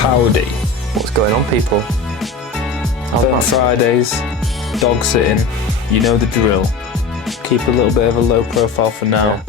Howdy. What's going on, people? Firm Fridays, dog sitting, you know the drill. Keep a little bit of a low profile for now,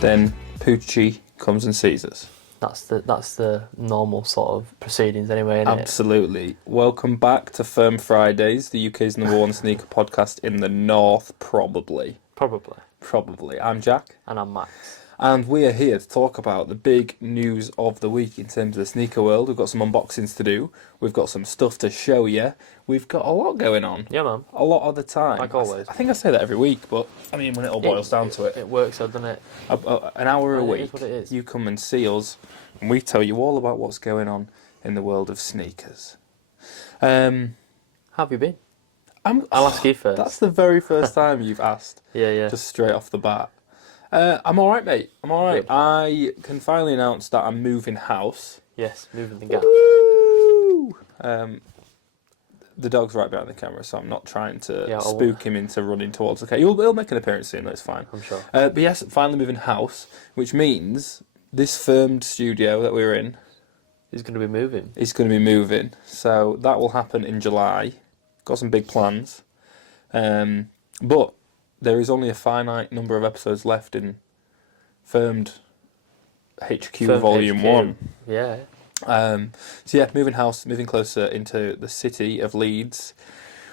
then Poochie comes and sees us. That's the normal sort of proceedings anyway, isn't Absolutely. Welcome back to Firm Fridays, the UK's #1 sneaker podcast in the north, probably. Probably. I'm Jack. And I'm Max. And we are here to talk about the big news of the week in terms of the sneaker world. We've got some unboxings to do. We've got some stuff to show you. We've got a lot going on. Yeah, man. A lot of the time. Like always. I think I say that every week, but I mean, when it all boils down to it. It works, doesn't it? An hour a week, It is what it is. you come and see us, and we tell you all about what's going on in the world of sneakers. How have you been? I'll ask you first. That's the very first time you've asked. Yeah. Just straight off the bat. I'm alright, mate. I'm alright. Good. I can finally announce that I'm moving house. Yes, moving the gaff. Woo! The dog's right behind the camera, so I'm not trying to spook him into running towards the camera. He'll make an appearance soon, that's fine. I'm sure. But yes, finally moving house, which means this firmed studio that we're in He's going to be moving. is going to be moving. So that will happen in July. Got some big plans. But there is only a finite number of episodes left in Firmed HQ Volume 1. Yeah. So yeah, moving house, moving closer into the city of Leeds,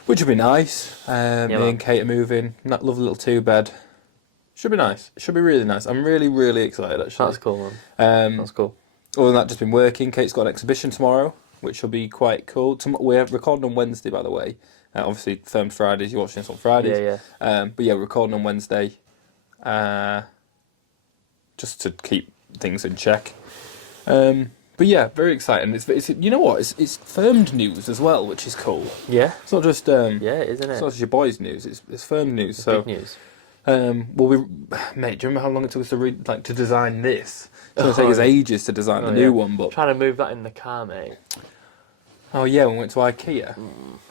which would be nice. Me and Kate are moving. That lovely little 2-bed. Should be nice. Should be really nice. I'm really, really excited, actually. That's cool, man. That's cool. Other than that, just been working. Kate's got an exhibition tomorrow, which will be quite cool. We're recording on Wednesday, by the way. Obviously, Firmed Fridays, you're watching us on Fridays. Yeah. But yeah, we're recording on Wednesday, just to keep things in check. But yeah, very exciting. It's you know what? It's firmed news as well, which is cool. Yeah. It's not just Yeah, isn't it? It's not just your boys' news. It's firmed news. It's so big news. mate, do you remember how long it took us to design this? It's going to take us ages to design the new one, but Trying to move that in the car, mate. oh yeah, we went to IKEA.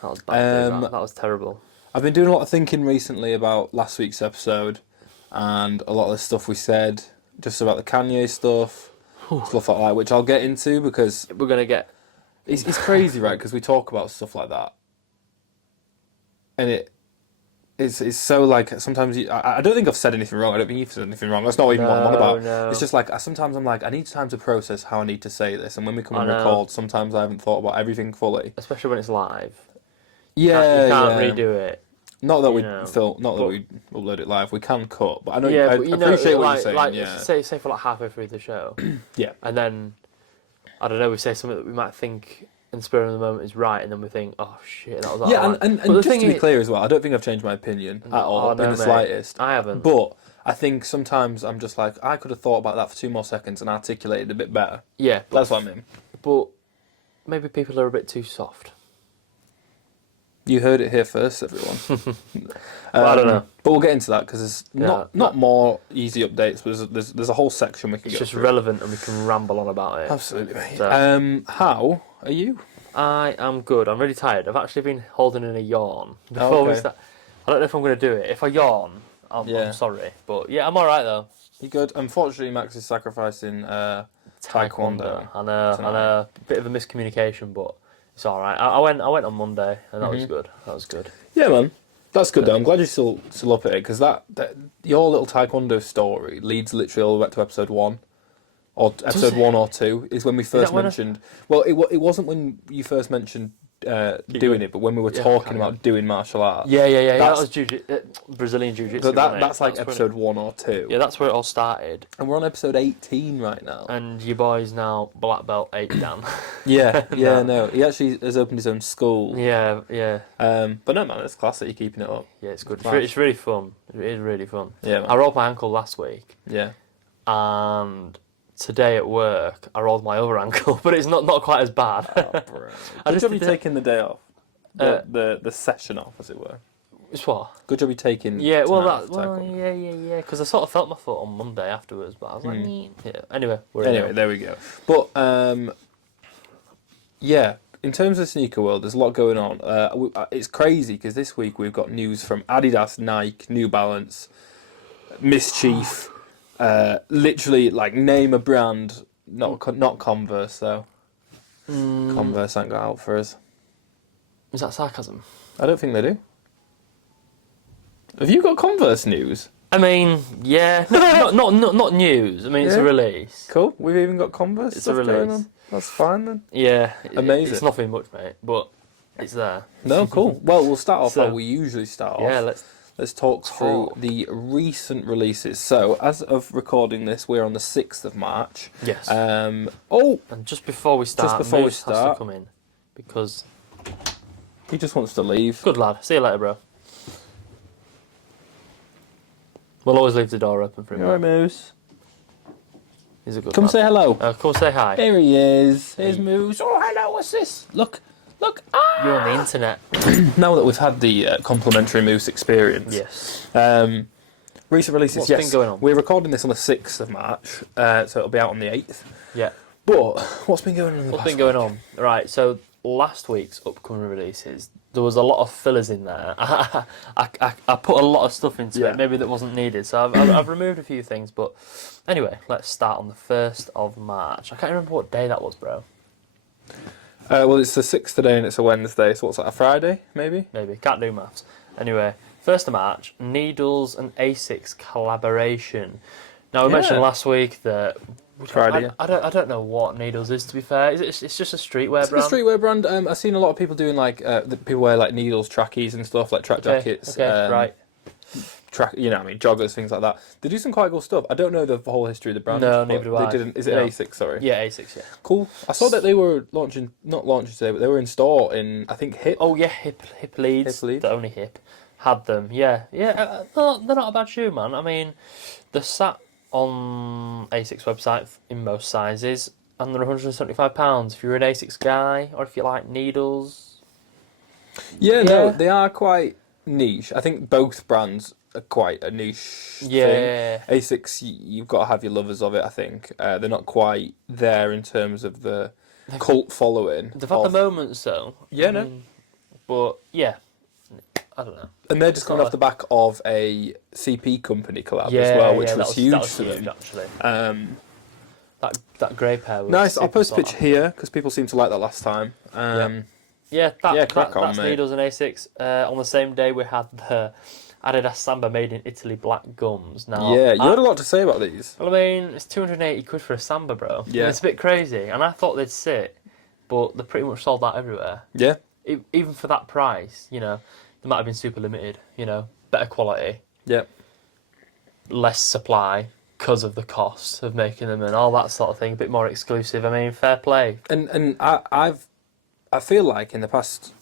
That was bad. That was terrible. I've been doing a lot of thinking recently about last week's episode and a lot of the stuff we said, just about the Kanye stuff, stuff like that, which I'll get into because We're going to get... it's crazy, right? Because we talk about stuff like that, and it's so like sometimes I don't think I've said anything wrong. I don't think you've said anything wrong. That's not even what I'm on about. No. It's just like sometimes I'm like I need time to process how I need to say this, and when we come and record, sometimes I haven't thought about everything fully. Especially when it's live. Yeah, you can't redo it. Not that we upload it live. We can cut, but I know I but appreciate what you're saying. Like, yeah. say for like halfway through the show, Yeah. and then I don't know, we say something that we might think in spur of the moment is right, and then we think, oh shit, that was yeah, right. and just to be clear as well, I don't think I've changed my opinion at all in the slightest. I haven't. But I think sometimes I'm just like I could have thought about that for 2 more seconds and articulated a bit better. Yeah, That's what I mean. but maybe people are a bit too soft. You heard it here first, everyone. I don't know. But we'll get into that because there's not more easy updates, but there's a whole section we can It's go just through. relevant and we can ramble on about it. Absolutely, mate. So. How are you? I am good. I'm really tired. I've actually been holding in a yawn before we start. I don't know if I'm going to do it. If I yawn, I'm sorry. But yeah, I'm alright though. You good? Unfortunately, Max is sacrificing Taekwondo. And a bit of a miscommunication, but it's alright. I went on Monday and that was good. That was good. Yeah, man. That's good though. I'm glad you're still up at it because that your little Taekwondo story leads literally all the way back to episode 1. Or episode 1 or 2 is when we first mentioned. Well, it wasn't when you first mentioned doing it, but when we were talking about doing martial arts. Yeah. That was Brazilian Jiu-Jitsu. So that's like episode 1 or 2. Yeah, that's where it all started. And we're on episode 18 right now. And your boy's now black belt 8 down. Yeah. No. He actually has opened his own school. Yeah. But no, man, it's class that you're keeping it up. Yeah, it's good. It's really fun. It is really fun. Yeah, man. I rolled my ankle last week. Yeah. And today at work, I rolled my other ankle, but it's not quite as bad. Oh, bro. Good job you taking the day off. The session off, as it were. It's what? Good job you taking. Yeah, yeah. Because I sort of felt my foot on Monday afterwards, but I was like, yeah. Anyway, there we go. But yeah, in terms of the sneaker world, there's a lot going on. It's crazy because this week we've got news from Adidas, Nike, New Balance, Mischief. Literally, like, name a brand. Not Converse though. Converse ain't got out for us. Is that sarcasm? I don't think they do. Have you got Converse news? I mean, yeah, not news. I mean, it's a release. Cool. We've even got Converse It's stuff a release. going on. That's fine then. Yeah, Amazing. It's nothing much, mate, but it's there. No, cool. Well, we'll start off So, how we usually start off. Yeah, Let's talk through the recent releases. So, as of recording this, we're on the 6th of March. Yes. And just before we start, Moose has to come in because he just wants to leave. Good lad. See you later, bro. We'll always leave the door open for him. Alright, Moose. He's a good Come lad. say hello. Come say hi. Here he is. Here's Moose. Oh, hello. What's this? Look. You're on the internet. Now that we've had the complimentary Moose experience. Yes. Recent releases. What's yes. been going on? We're recording this on the 6th of March, so it'll be out on the 8th. Yeah. But what's been going on? What's been going on? Right. So last week's upcoming releases, there was a lot of fillers in there. I put a lot of stuff into it, maybe that wasn't needed. So I've removed a few things. But anyway, let's start on the 1st of March. I can't remember what day that was, bro. Well, it's the 6th today and it's a Wednesday, so what's that, a Friday, maybe? Maybe. Can't do maths. Anyway, 1st of March, Needles and ASICS collaboration. Now, we mentioned last week that... Friday, I don't know what Needles is, to be fair. It's just a streetwear brand? It's a streetwear brand. I've seen a lot of people doing, like, people wear, like, Needles trackies and stuff, like track jackets. Okay, right. Joggers, things like that. They do some quite cool stuff. I don't know the whole history of the brand. No, neither do I. Is it ASICS, sorry? Yeah, ASICS, yeah. Cool. I saw that they were not launching today, but they were in store in, I think, Hip. Oh, yeah, Hip Leeds. The only Hip. Had them, yeah. Yeah, they're not a bad shoe, man. I mean, they're sat on ASICS website in most sizes, and they're £175 if you're an ASICS guy, or if you like Needles. Yeah, no, they are quite niche. I think both brands are quite a niche thing. ASICS, you've got to have your lovers of it, I think. They're not quite there in terms of the cult following. They've had the moments, though. Yeah, I mean, but, yeah, I don't know. And they're just coming off the back of a CP company collab as well, which was huge for them. Actually. That grey pair was nice. I'll post a picture here, because people seemed to like that last time. That's Needles and ASICS. On the same day, we had the Adidas Samba made in Italy black gums. Now, yeah, you had a lot to say about these. Well, I mean, it's 280 quid for a Samba, bro. Yeah. And it's a bit crazy. And I thought they'd sit, but they're pretty much sold out everywhere. Yeah. Even for that price, they might have been super limited, better quality. Yeah. Less supply because of the cost of making them and all that sort of thing. A bit more exclusive. I mean, fair play. And I feel like in the past,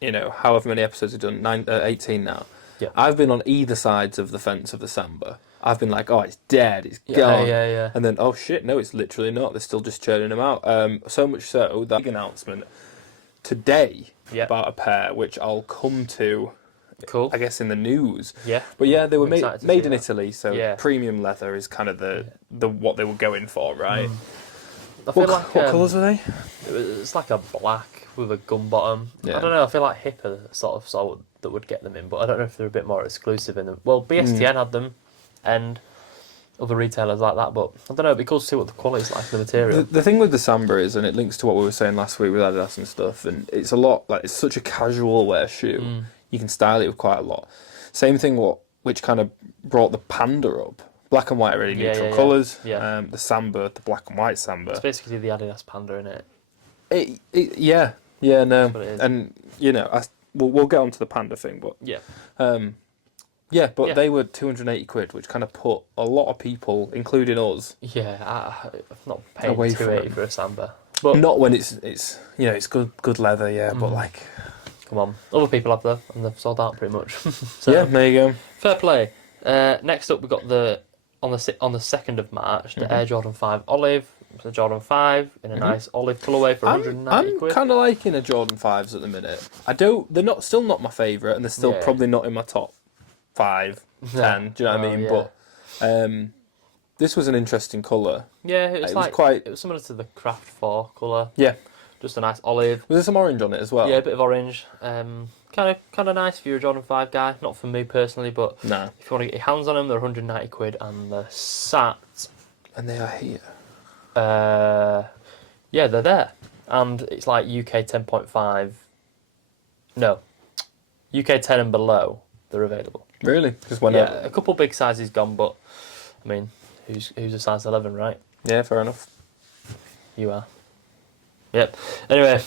however many episodes we've done, 18 now, I've been on either sides of the fence of the Samba. I've been like, oh, it's dead, it's gone. Yeah. And then, oh shit, no, it's literally not. They're still just churning them out. So much so that big announcement today about a pair, which I'll come to. Cool. I guess in the news. Yeah. But yeah, they were made in that. Italy, so premium leather is kind of the what they were going for, right? What colours are they? It's like a black with a gum bottom. Yeah. I don't know. I feel like Hip are sort that would get them in, but I don't know if they're a bit more exclusive in them. Well, BSTN had them, and other retailers like that, but I don't know. It'd be cool to see what the quality's like of the material. The thing with the Samba is, and it links to what we were saying last week with Adidas and stuff, and it's a lot like it's such a casual wear shoe. You can style it with quite a lot. Same thing which kind of brought the Panda up. Black and white are really neutral colours. Yeah. The Samba, the black and white Samba. It's basically the Adidas Panda, isn't it? Yeah, no. That's what it is. And, we'll get on to the Panda thing, but... Yeah. But they were 280 quid, which kind of put a lot of people, including us... Yeah, I've not paid away 280 for a Samba. But not when it's good leather, but like... Come on. Other people have them, and they've sold out pretty much. So, yeah, there you go. Fair play. Next up, we've got on the 2nd of March, the Air Jordan 5 Olive. It's a Jordan 5 in a nice olive colourway for 190 quid. I'm kind of liking a Jordan 5s at the minute. They're still not my favourite, and they're still probably not in my top 5, 10. Do you know what I mean? Yeah. But this was an interesting colour. Yeah, it was similar to the Craft 4 colour. Yeah. Just a nice olive. Was there some orange on it as well? Yeah, a bit of orange. Kind of nice if you're a Jordan 5 guy. Not for me personally, but if you want to get your hands on them, they're 190 quid, and they're sat. And they are here. Yeah, they're there. and it's like UK 10.5. No, UK 10 and below, they're available. Really? Just whenever? Yeah, a couple big sizes gone, but I mean, who's a size 11, right? Yeah, fair enough. You are. Yep. Anyway,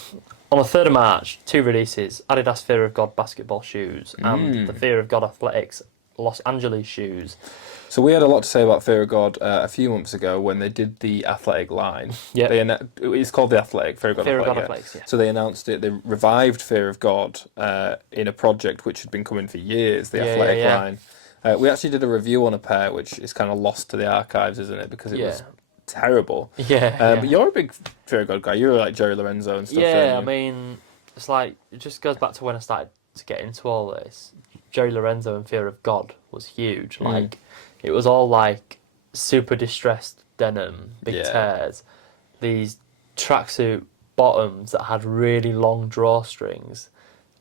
on the 3rd of March, 2 releases: Adidas Fear of God basketball shoes and the Fear of God Athletics Los Angeles shoes. So we had a lot to say about Fear of God a few months ago when they did the athletic line. Yeah. It's called the Athletic, Fear of God Fear of Athletic. God Yeah. Athletics, yeah. So they announced it. They revived Fear of God in a project which had been coming for years, the athletic line. We actually did a review on a pair, which is kind of lost to the archives, isn't it? Because it was terrible. But you're a big Fear of God guy. You were like Jerry Lorenzo and stuff. Yeah, I mean, it's like, it just goes back to when I started to get into all this. Jerry Lorenzo and Fear of God was huge. Like, it was all like super distressed denim, big tears, these tracksuit bottoms that had really long drawstrings,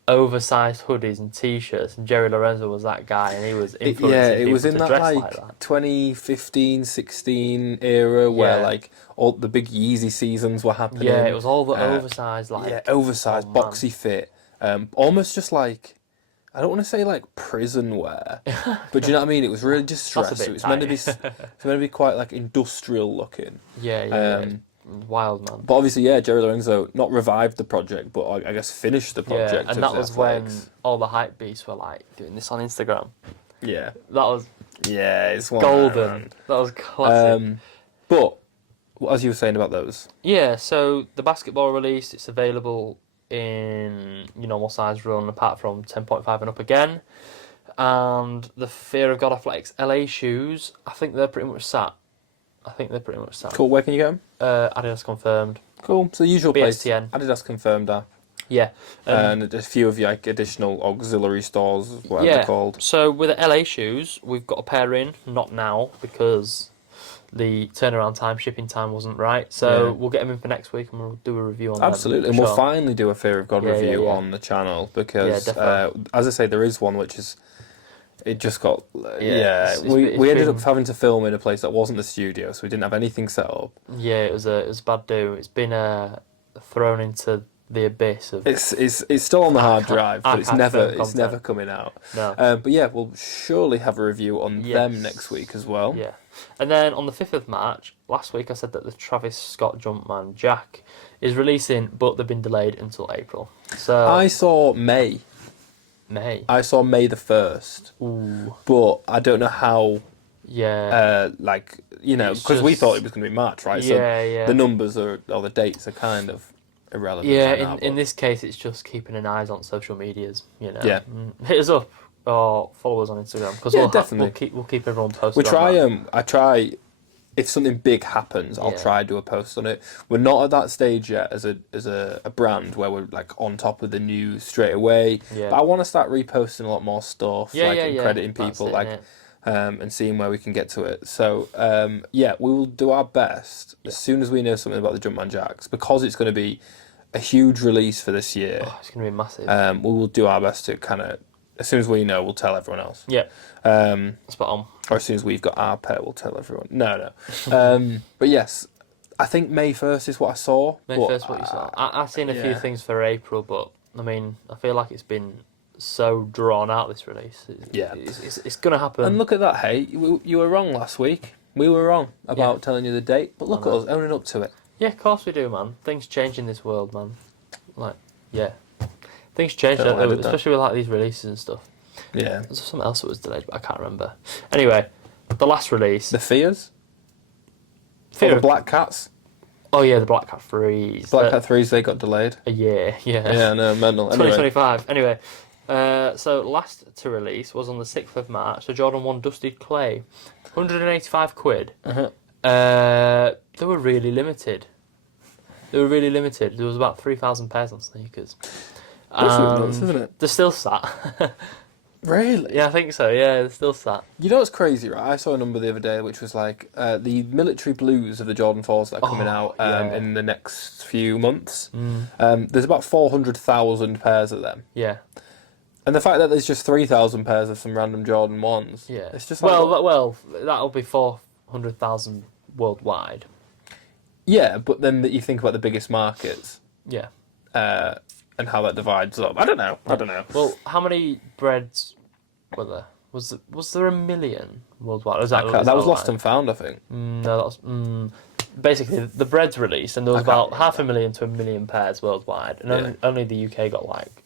oversized hoodies and t-shirts, and Jerry Lorenzo was that guy, and he was influencing people was in to that dress like that. 2015, 16 era where like all the big Yeezy seasons were happening. Yeah, it was all the oversized, oversized, boxy fit, almost just like, I don't want to say like prison wear, but do you know what I mean? It was really distressed. It was meant to be quite like industrial looking. Wild, man. But obviously, Jerry Lorenzo not revived the project, but I guess finished the project. Yeah, and that was when all the hype beasts were like doing this on Instagram. Yeah, that was it's one golden. That was classic. But as you were saying about those, so the basketball release, it's available in your normal size run, apart from 10.5 and up again. And the Fear of God Athletics LA shoes, I think they're pretty much sat. Cool. Where can you get them? Adidas confirmed. Cool. So the usual BSTN. place. Adidas confirmed that. Yeah. And a few of like additional auxiliary stores, whatever they're called. So with the LA shoes, we've got a pair in, not now, because the turnaround time, shipping time wasn't right. So we'll get them in for next week and we'll do a review on them. Absolutely. And we'll finally do a Fear of God review on the channel because, as I say, there is one which is... It just got... we ended up having to film in a place that wasn't the studio, so we didn't have anything set up. Yeah, it was a bad do. It's been thrown into the abyss of... It's still on the hard drive, but it's never coming out. No. But we'll surely have a review on them next week as well. Yeah. And then on the 5th of March, last week I said that the Travis Scott Jumpman Jack is releasing, but they've been delayed until April. So I saw May. I saw May the 1st. Ooh. But I don't know how... Yeah. because we thought it was going to be March, right? Yeah, so the numbers or the dates are kind of irrelevant. Yeah, right now, in this case, it's just keeping an eye on social medias, Yeah. Hit us up or follow us on Instagram, because we'll keep everyone posted. I try, if something big happens, I'll try to do a post on it. We're not at that stage yet as a brand where we're like on top of the news straight away. Yeah. But I want to start reposting a lot more stuff, and crediting people, and seeing where we can get to it. So we will do our best as soon as we know something about the Jumpman Jacks, because it's going to be a huge release for this year. Oh, it's going to be massive. We will do our best to kind of, as soon as we know, we'll tell everyone else. Yeah. Spot on. Or as soon as we've got our pair, we'll tell everyone. No. But yes, I think May 1st is what I saw. May 1st, what you saw. I've seen a few things for April, but I mean, I feel like it's been so drawn out, this release. It's going to happen. And look at that, hey, you were wrong last week. We were wrong about telling you the date, but look at us owning up to it. Yeah, of course we do, man. Things change in this world, man. Things change, don't they? Especially with like these releases and stuff. Yeah. There's something else that was delayed, but I can't remember. Anyway, the last release. The Fears? The Black Cats? Oh yeah, the Black Cat 3s. Black Cat 3s, they got delayed. Yeah. Yeah, no, mental. 2025. Anyway, so last to release was on the 6th of March, the Jordan 1 Dusted Clay. 185 quid. Uh-huh. They were really limited. There was about 3,000 pairs on sneakers. Nuts, isn't it? They're still sat. Really? Yeah, I think so. Yeah, they're still sat. You know what's crazy, right? I saw a number the other day which was like the military blues of the Jordan 4s that are coming out in the next few months. There's about 400,000 pairs of them. Yeah. And the fact that there's just 3,000 pairs of some random Jordan 1s. Yeah. It's just well, that'll be 400,000 worldwide. Yeah, but then you think about the biggest markets. Yeah. And how that divides up. I don't know. Well, how many breads were there? Was there 1 million worldwide? Is that Was lost and found, I think. No, that was... basically, the bread's released, and there was about 500,000 to 1 million pairs worldwide, and only the UK got like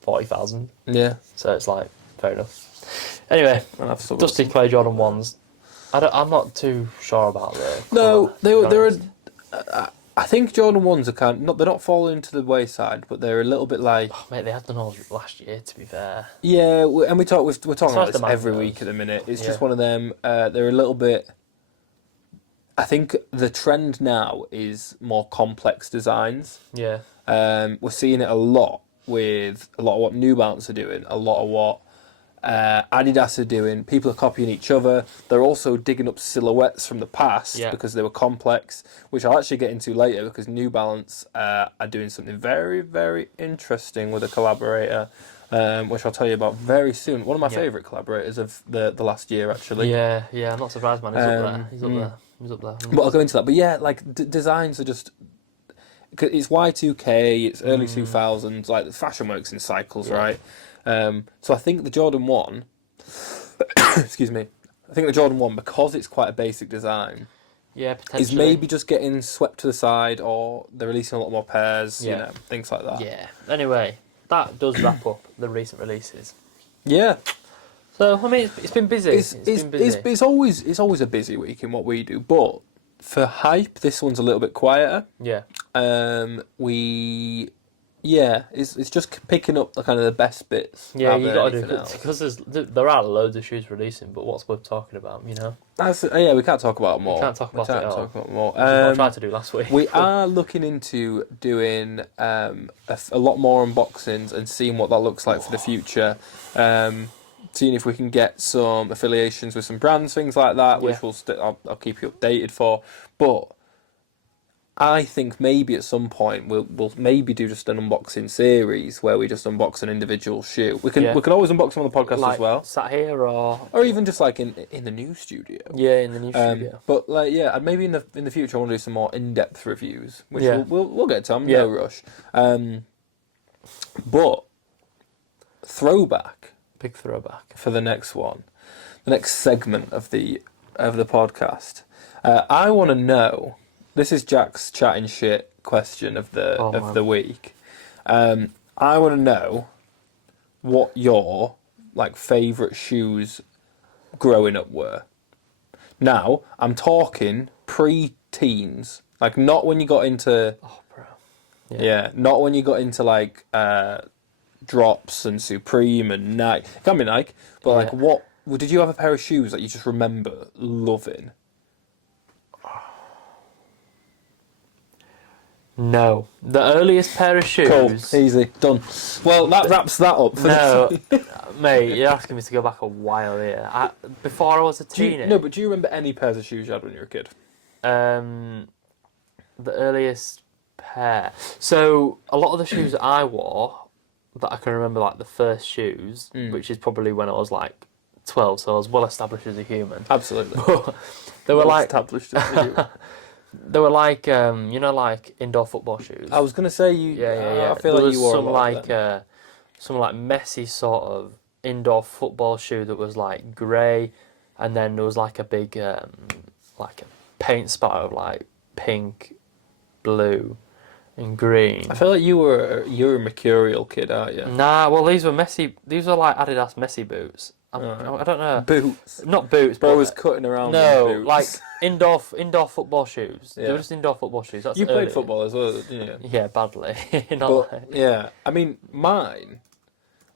40,000. Yeah. So it's like, fair enough. Anyway, Dusty Clay Jordan 1s. I'm not too sure about the colour, they're I think Jordan 1s are they're not falling to the wayside, but they're a little bit like... Oh, mate, they had done all last year, to be fair. Yeah, and we're talking about this every week at the minute. It's just one of them, they're a little bit... I think the trend now is more complex designs. Yeah. We're seeing it a lot with a lot of what New Balance are doing, a lot of what Adidas are doing. People are copying each other. They're also digging up silhouettes from the past because they were complex, which I'll actually get into later because New Balance are doing something very, very interesting with a collaborator, which I'll tell you about very soon. One of my favourite collaborators of the last year, actually. Yeah, I'm not surprised, man. He's up there. He's up there. But I'll go into that. But yeah, like designs are just... It's Y2K, it's early 2000s, like the fashion works in cycles, right? So I think the Jordan 1, excuse me, because it's quite a basic design, potentially, is maybe just getting swept to the side, or they're releasing a lot more pairs, you know, things like that. Yeah. Anyway, that does wrap up the recent releases. Yeah. So I mean, it's been busy. It's always a busy week in what we do, but for hype, this one's a little bit quieter. Yeah. It's just picking up the kind of the best bits. Yeah, you got to do it because there are loads of shoes releasing, but what's worth talking about, you know? We can't talk about more. We can't talk about it all. More. Which is what I tried to do last week. We are looking into doing a lot more unboxings and seeing what that looks like for the future. Seeing if we can get some affiliations with some brands, things like that, which I'll keep you updated for. But I think maybe at some point we'll maybe do just an unboxing series where we just unbox an individual shoe. We can always unbox them on the podcast as well. Sat here or even just like in the new studio. Yeah, in the new studio. But and maybe in the future I want to do some more in-depth reviews, which we'll get to. No rush. But throwback. Big throwback for the next one, the next segment of the podcast. I want to know. This is Jack's chatting shit question of the week. I want to know what your favourite shoes growing up were. Now I'm talking pre-teens, not when you got into. Oh, bro. Not when you got into Drops and Supreme and Nike. It can be Nike, but what did you have a pair of shoes that you just remember loving? No, the earliest pair of shoes. Cool, easy, done. Well, that wraps that up. Mate, you're asking me to go back a while here. Before I was a teenager. But do you remember any pairs of shoes you had when you were a kid? The earliest pair. So a lot of the shoes that I wore, that I can remember, the first shoes, which is probably when I was 12, so I was well established as a human. Absolutely. But they were established as a human. They were indoor football shoes. I was gonna say you. Yeah. I feel there like you wore some messy sort of indoor football shoe that was grey, and then there was a big a paint spatter of pink, blue, and green. I feel like you're a mercurial kid, aren't you? Nah, well these were messy. These were Adidas messy boots. I don't know. Boots. Not boots. Bro was cutting around. No, in boots. indoor football shoes. Yeah. They were just indoor football shoes. That's you played football as well, didn't you? Yeah, badly. I mean, mine.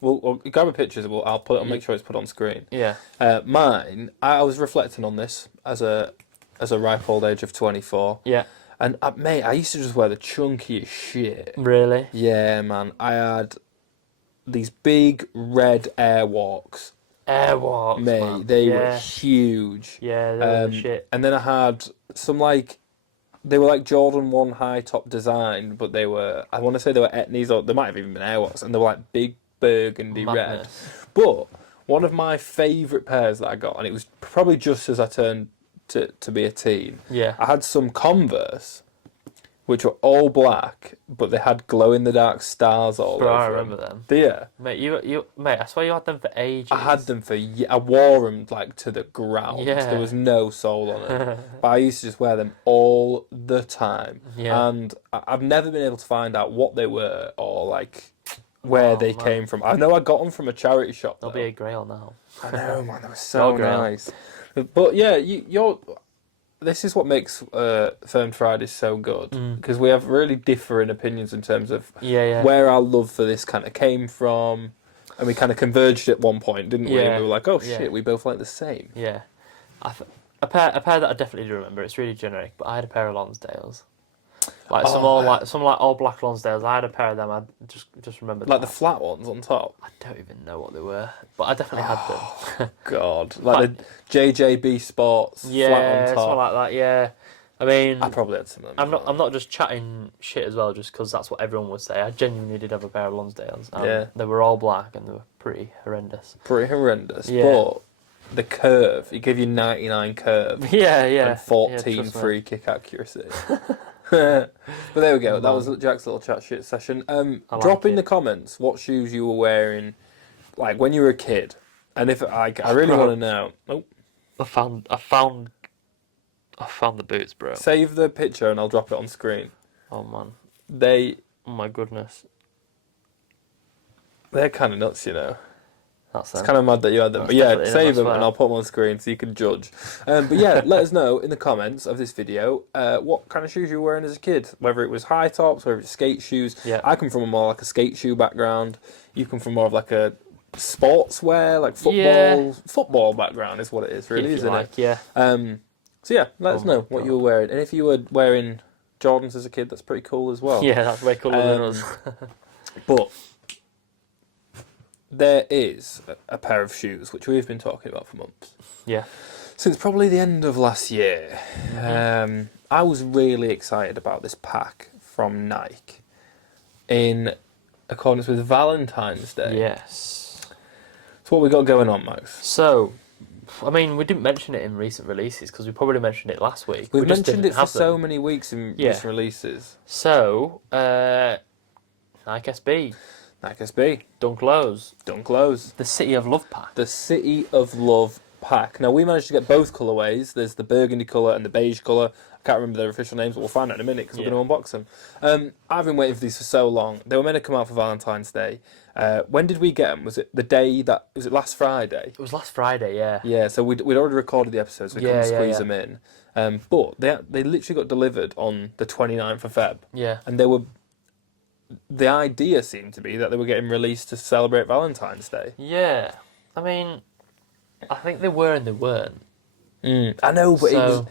We'll grab a picture. I'll put it. I'll make sure it's put on screen. Yeah. Mine. I was reflecting on this as a ripe old age of 24. Yeah. And mate, I used to just wear the chunkiest shit. Really? Yeah, man. I had these big red Airwalks. Airwalks, mate, man. They were huge. Yeah, they were shit. And then I had some they were Jordan 1 high top design, but they were, I want to say they were Etnies, or they might have even been Airwalks, and they were big burgundy red. But one of my favourite pairs that I got, and it was probably just as I turned to be a teen. Yeah. I had some Converse, which were all black, but they had glow-in-the-dark stars all Bro, over I remember them. them. Do you? Mate, I swear you had them for ages. I had them for I wore them like to the ground. Yeah. There was no sole on them. But I used to just wear them all the time. Yeah. And I've never been able to find out what they were or like where they came from. I know I got them from a charity shop. They'll be a grail now. I know, man. They were so Grail. nice. But yeah, you're. This is what makes Firm Fridays so good because we have really differing opinions in terms of where our love for this kind of came from, and we kind of converged at one point, didn't we? And we were like, "Oh shit, we both like the same." Yeah, a pair that I definitely do remember. It's really generic, but I had a pair of Lonsdales, some all black Lonsdales. I had a pair of them. I just remember like the flat ones on top. I don't even know what they were, but I definitely had them. God, like the JJB Sports flat on top. Something like that. Yeah, I mean, I probably had some of them. I'm not just chatting shit as well, just because that's what everyone would say. I genuinely did have a pair of Lonsdales. They were all black and they were pretty horrendous. But the curve, it gave you 99 curve. And 14 free kick accuracy. But there we go. That was Jack's little chat shit session. Drop in the comments what shoes you were wearing, like when you were a kid, and if I really want to know. Oh, I found the boots, bro. Save the picture and I'll drop it on screen. Oh man, oh my goodness, they're kind of nuts, you know. It's kind of mad that you had them. But yeah, save them and I'll put them on screen so you can judge. But yeah, let us know in the comments of this video what kind of shoes you were wearing as a kid. Whether it was high tops, whether it's skate shoes. Yeah. I come from a more like a skate shoe background. You come from more of like a sportswear, like football background is what it is really, isn't it? Yeah. So yeah, let us know what you were wearing. And if you were wearing Jordans as a kid, that's pretty cool as well. Yeah, that's way cooler than us. But there is a pair of shoes which we've been talking about for months. Yeah. Since probably the end of last year. I was really excited about this pack from Nike in accordance with Valentine's Day. Yes. So what we got going on, Max? So, I mean, we didn't mention it in recent releases because we probably mentioned it last week. We've mentioned it for so many weeks in recent releases. So, Nike SB. Nike SB. Dunk Lows. The City of Love pack. The City of Love pack. Now, we managed to get both colourways. There's the burgundy colour and the beige colour. I can't remember their official names, but we'll find out in a minute because we're going to unbox them. I've been waiting for these for so long. They were meant to come out for Valentine's Day. When did we get them? Was it the day that... Was it last Friday? It was last Friday, yeah. Yeah, so we'd already recorded the episode, so we couldn't squeeze them in. But they literally got delivered on the 29th of Feb. Yeah. And they were... The idea seemed to be that they were getting released to celebrate Valentine's Day. Yeah. I mean, I think they were and they weren't. I know, but it was...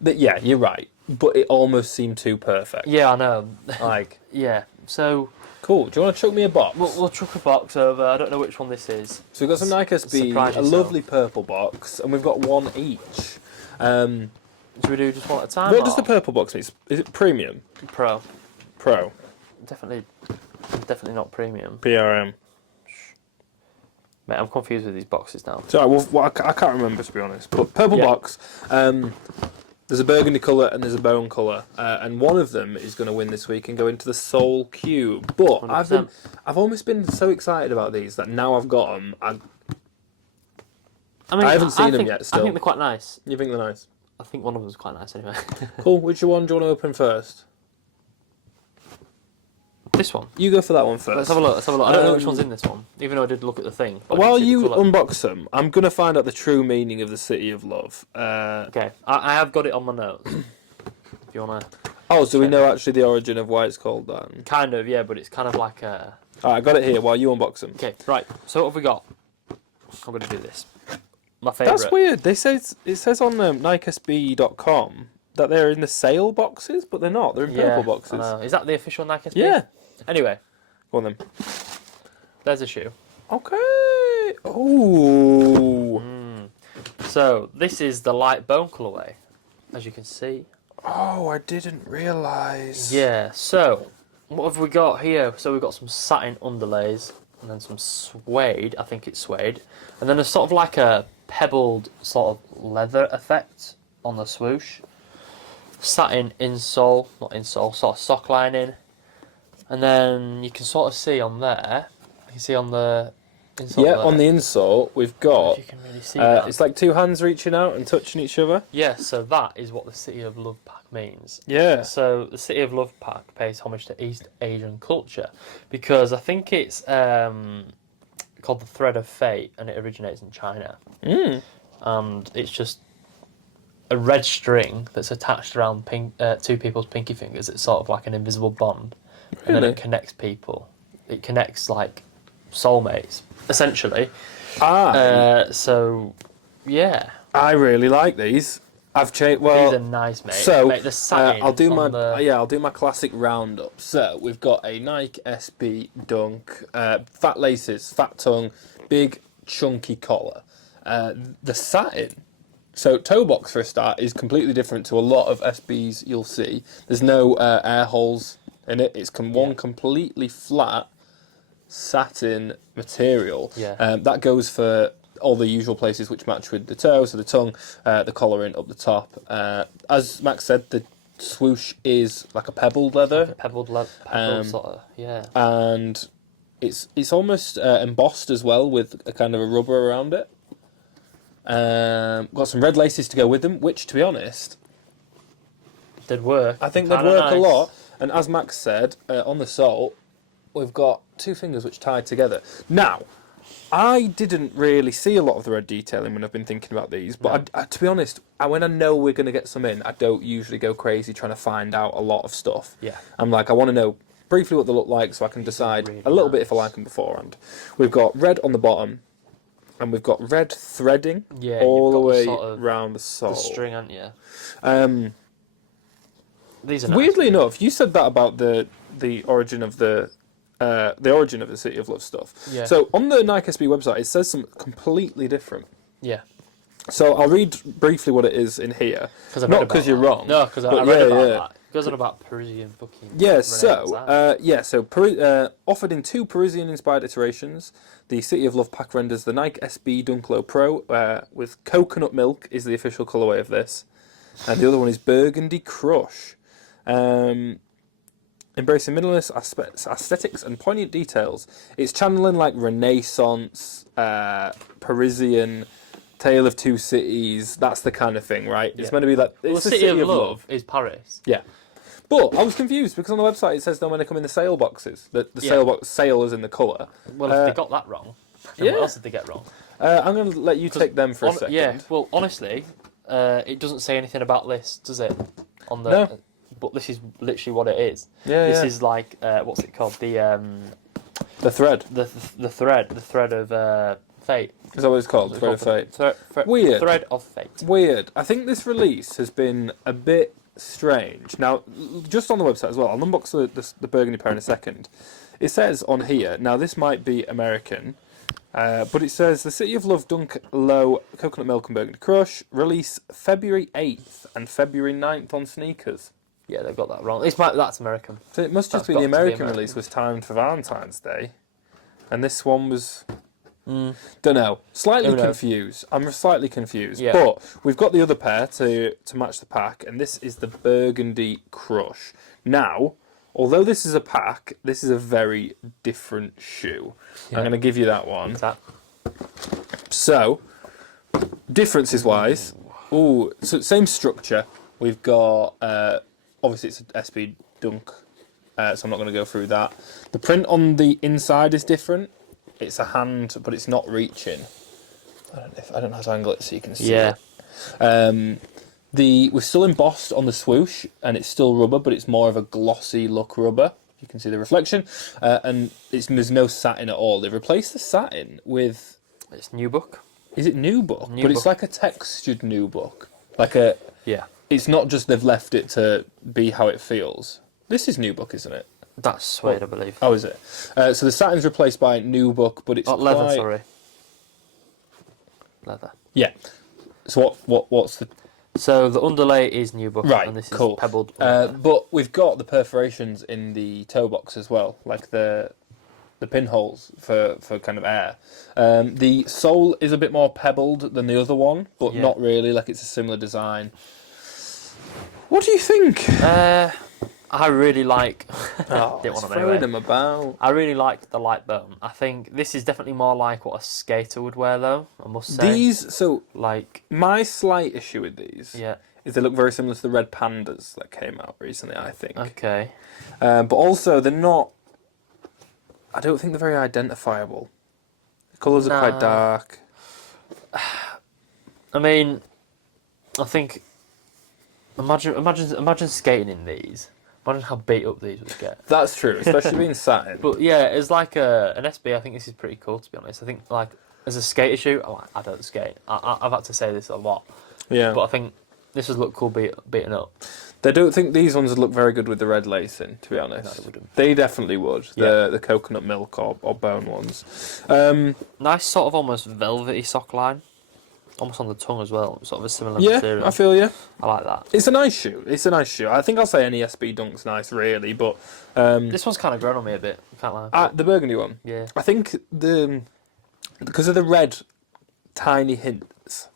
Yeah, you're right. But it almost seemed too perfect. Yeah, I know. Like... Yeah, so... Cool. Do you want to chuck me a box? We'll chuck a box over. I don't know which one this is. So we've got some Nike SB, a lovely purple box, and we've got one each. Should we do just one at a time? What does the purple box mean? Is it premium? Pro. Definitely not premium. PRM. Mate, I'm confused with these boxes now. Sorry, well, I can't remember to be honest. But purple box. There's a burgundy colour and there's a bone colour, and one of them is going to win this week and go into the Soul Cube. But 100%. I've almost been so excited about these that now I've got them. I haven't seen them yet. Still, I think they're quite nice. You think they're nice? I think one of them's quite nice anyway. Cool. Which one do you want to open first? This one. You go for that one first. Let's have a look. I don't know which one's in this one, even though I did look at the thing. While you unbox them, I'm going to find out the true meaning of the City of Love. Okay, I have got it on my notes. If you want to... Oh, so we know actually the origin of why it's called that? Kind of, yeah, but it's kind of like a... Alright, I got it here while you unbox them. Okay, right. So what have we got? I'm going to do this. My favourite. That's weird. It says on NikeSB.com that they're in the sale boxes, but they're not. They're in purple boxes. I know. Is that the official Nike SB? Yeah. Anyway. Go on then. There's a shoe. Okay. Ooh. So, this is the light bone colourway, as you can see. Oh, I didn't realise. Yeah, so, what have we got here? So we've got some satin underlays, and then some suede, I think it's suede, and then a sort of like a pebbled sort of leather effect on the swoosh. satin insole, not insole, sort of sock lining. And then you can sort of see on there, you can see on the insole there. On the insole, we've I don't know got... if you can really see that. It's like two hands reaching out and touching each other. Yeah, so that is what the City of Love pack means. Yeah. So the City of Love pack pays homage to East Asian culture because I think it's called the Thread of Fate and it originates in China. And it's just a red string that's attached around two people's pinky fingers. It's sort of like an invisible bond. Really? And then it connects people. It connects like soulmates, essentially. So, yeah. I really like these. I've changed. Well, these are nice, mate. So mate, the satin I'll do my classic roundup. So we've got a Nike SB Dunk, fat laces, fat tongue, big chunky collar. The satin. So toe box for a start is completely different to a lot of SBs you'll see. There's no air holes in it. It's one completely flat satin material. Yeah. That goes for all the usual places which match with the toe, so the tongue, the collaring up the top. As Max said, the swoosh is like a pebbled leather. Like a pebbled sort of, yeah. And it's almost embossed as well with a kind of a rubber around it. Got some red laces to go with them, which, to be honest, They'd work. I think they'd work a lot. And as Max said, on the sole, we've got two fingers which tie together. Now, I didn't really see a lot of the red detailing when I've been thinking about these, but to be honest, when I know we're going to get some in, I don't usually go crazy trying to find out a lot of stuff. Yeah. I'm like, I want to know briefly what they look like so I can decide a little bit if I like them beforehand. We've got red on the bottom, and we've got red threading all the way around the sole. The string, aren't you? These are nice. Weirdly enough, you said that about the origin of the City of Love stuff. Yeah. So on the Nike SB website, it says something completely different. Yeah. So I'll read briefly what it is in here. Not because you're wrong. No, because I read about that. It goes on about Parisian fucking. Yeah. Offered in two Parisian-inspired iterations, the City of Love pack renders the Nike SB Dunk Low Pro with coconut milk is the official colourway of this, and the other one is Burgundy Crush. Embracing minimalist aesthetics and poignant details, it's channeling like Renaissance, Parisian, Tale of Two Cities. That's the kind of thing, right? It's meant to be like it's the City of Love is Paris. Yeah, but I was confused because on the website it says they're going to come in the sale boxes. The sale is in the colour. Well, if they got that wrong, then what else did they get wrong? I'm going to let you take them for a second. Yeah. Well, honestly, it doesn't say anything about this, does it? On the. No. But this is literally what it is. Yeah, this is like what's it called? The thread. The thread of fate. Is that what it's called? Thread of fate. Weird. Thread of fate. Weird. I think this release has been a bit strange. Now, just on the website as well, I'll unbox the burgundy pair in a second. It says on here, now this might be American, but it says the City of Love Dunk Low Coconut Milk and Burgundy Crush release February 8th and February 9th on sneakers. Yeah, they've got that wrong. That's American. So it must just be the American release was timed for Valentine's Day, and this one was. Don't know. Slightly confused. I'm slightly confused. Yeah. But we've got the other pair to match the pack, and this is the Burgundy Crush. Now, although this is a pack, this is a very different shoe. Yeah. I'm going to give you that one. What's that? So, differences wise, so same structure. We've got obviously it's an SB Dunk, so I'm not going to go through that. The print on the inside is different. It's a hand, but it's not reaching. I don't know how to angle it so you can see it. We're still embossed on the swoosh, and it's still rubber, but it's more of a glossy look rubber. You can see the reflection, and there's no satin at all. They've replaced the satin with. It's nubuck. Is it nubuck? But it's like a textured nubuck, Yeah. It's not just they've left it to be how it feels. This is nubuck, isn't it? That's suede, I believe. Oh, is it? So the satin's replaced by nubuck, but it's leather. Sorry. Leather. Yeah. So what's the? So the underlay is nubuck, right? And this cool. is pebbled. But we've got the perforations in the toe box as well, like the pinholes for kind of air. The sole is a bit more pebbled than the other one, but not really. Like it's a similar design. What do you think? I really like. Oh, Didn't want to throwing them about. I really like the light bone. I think this is definitely more like what a skater would wear, though. I must say. These, so like, my slight issue with these, yeah, is they look very similar to the red pandas that came out recently. I think. okay. But also they're not. I don't think they're very identifiable. The colours are quite dark. I mean, I think. Imagine skating in these. Imagine how beat up these would get. That's true, especially being satin. But yeah, as like an SB, I think this is pretty cool, to be honest. I think like as a skater shoe, I don't skate. I've had to say this a lot. Yeah. But I think this would look cool beaten up. They don't think these ones would look very good with the red lacing, to be honest. No, they wouldn't. They definitely would. Yeah. The coconut milk or bone ones. Nice sort of almost velvety sock line. Almost on the tongue as well. Sort of a similar Yeah, material. I feel you. I like that. It's a nice shoe. I think I'll say any SB Dunk's nice, really, but This one's kind of grown on me a bit. Can't lie. the burgundy one. Yeah. I think because of the red tiny hints,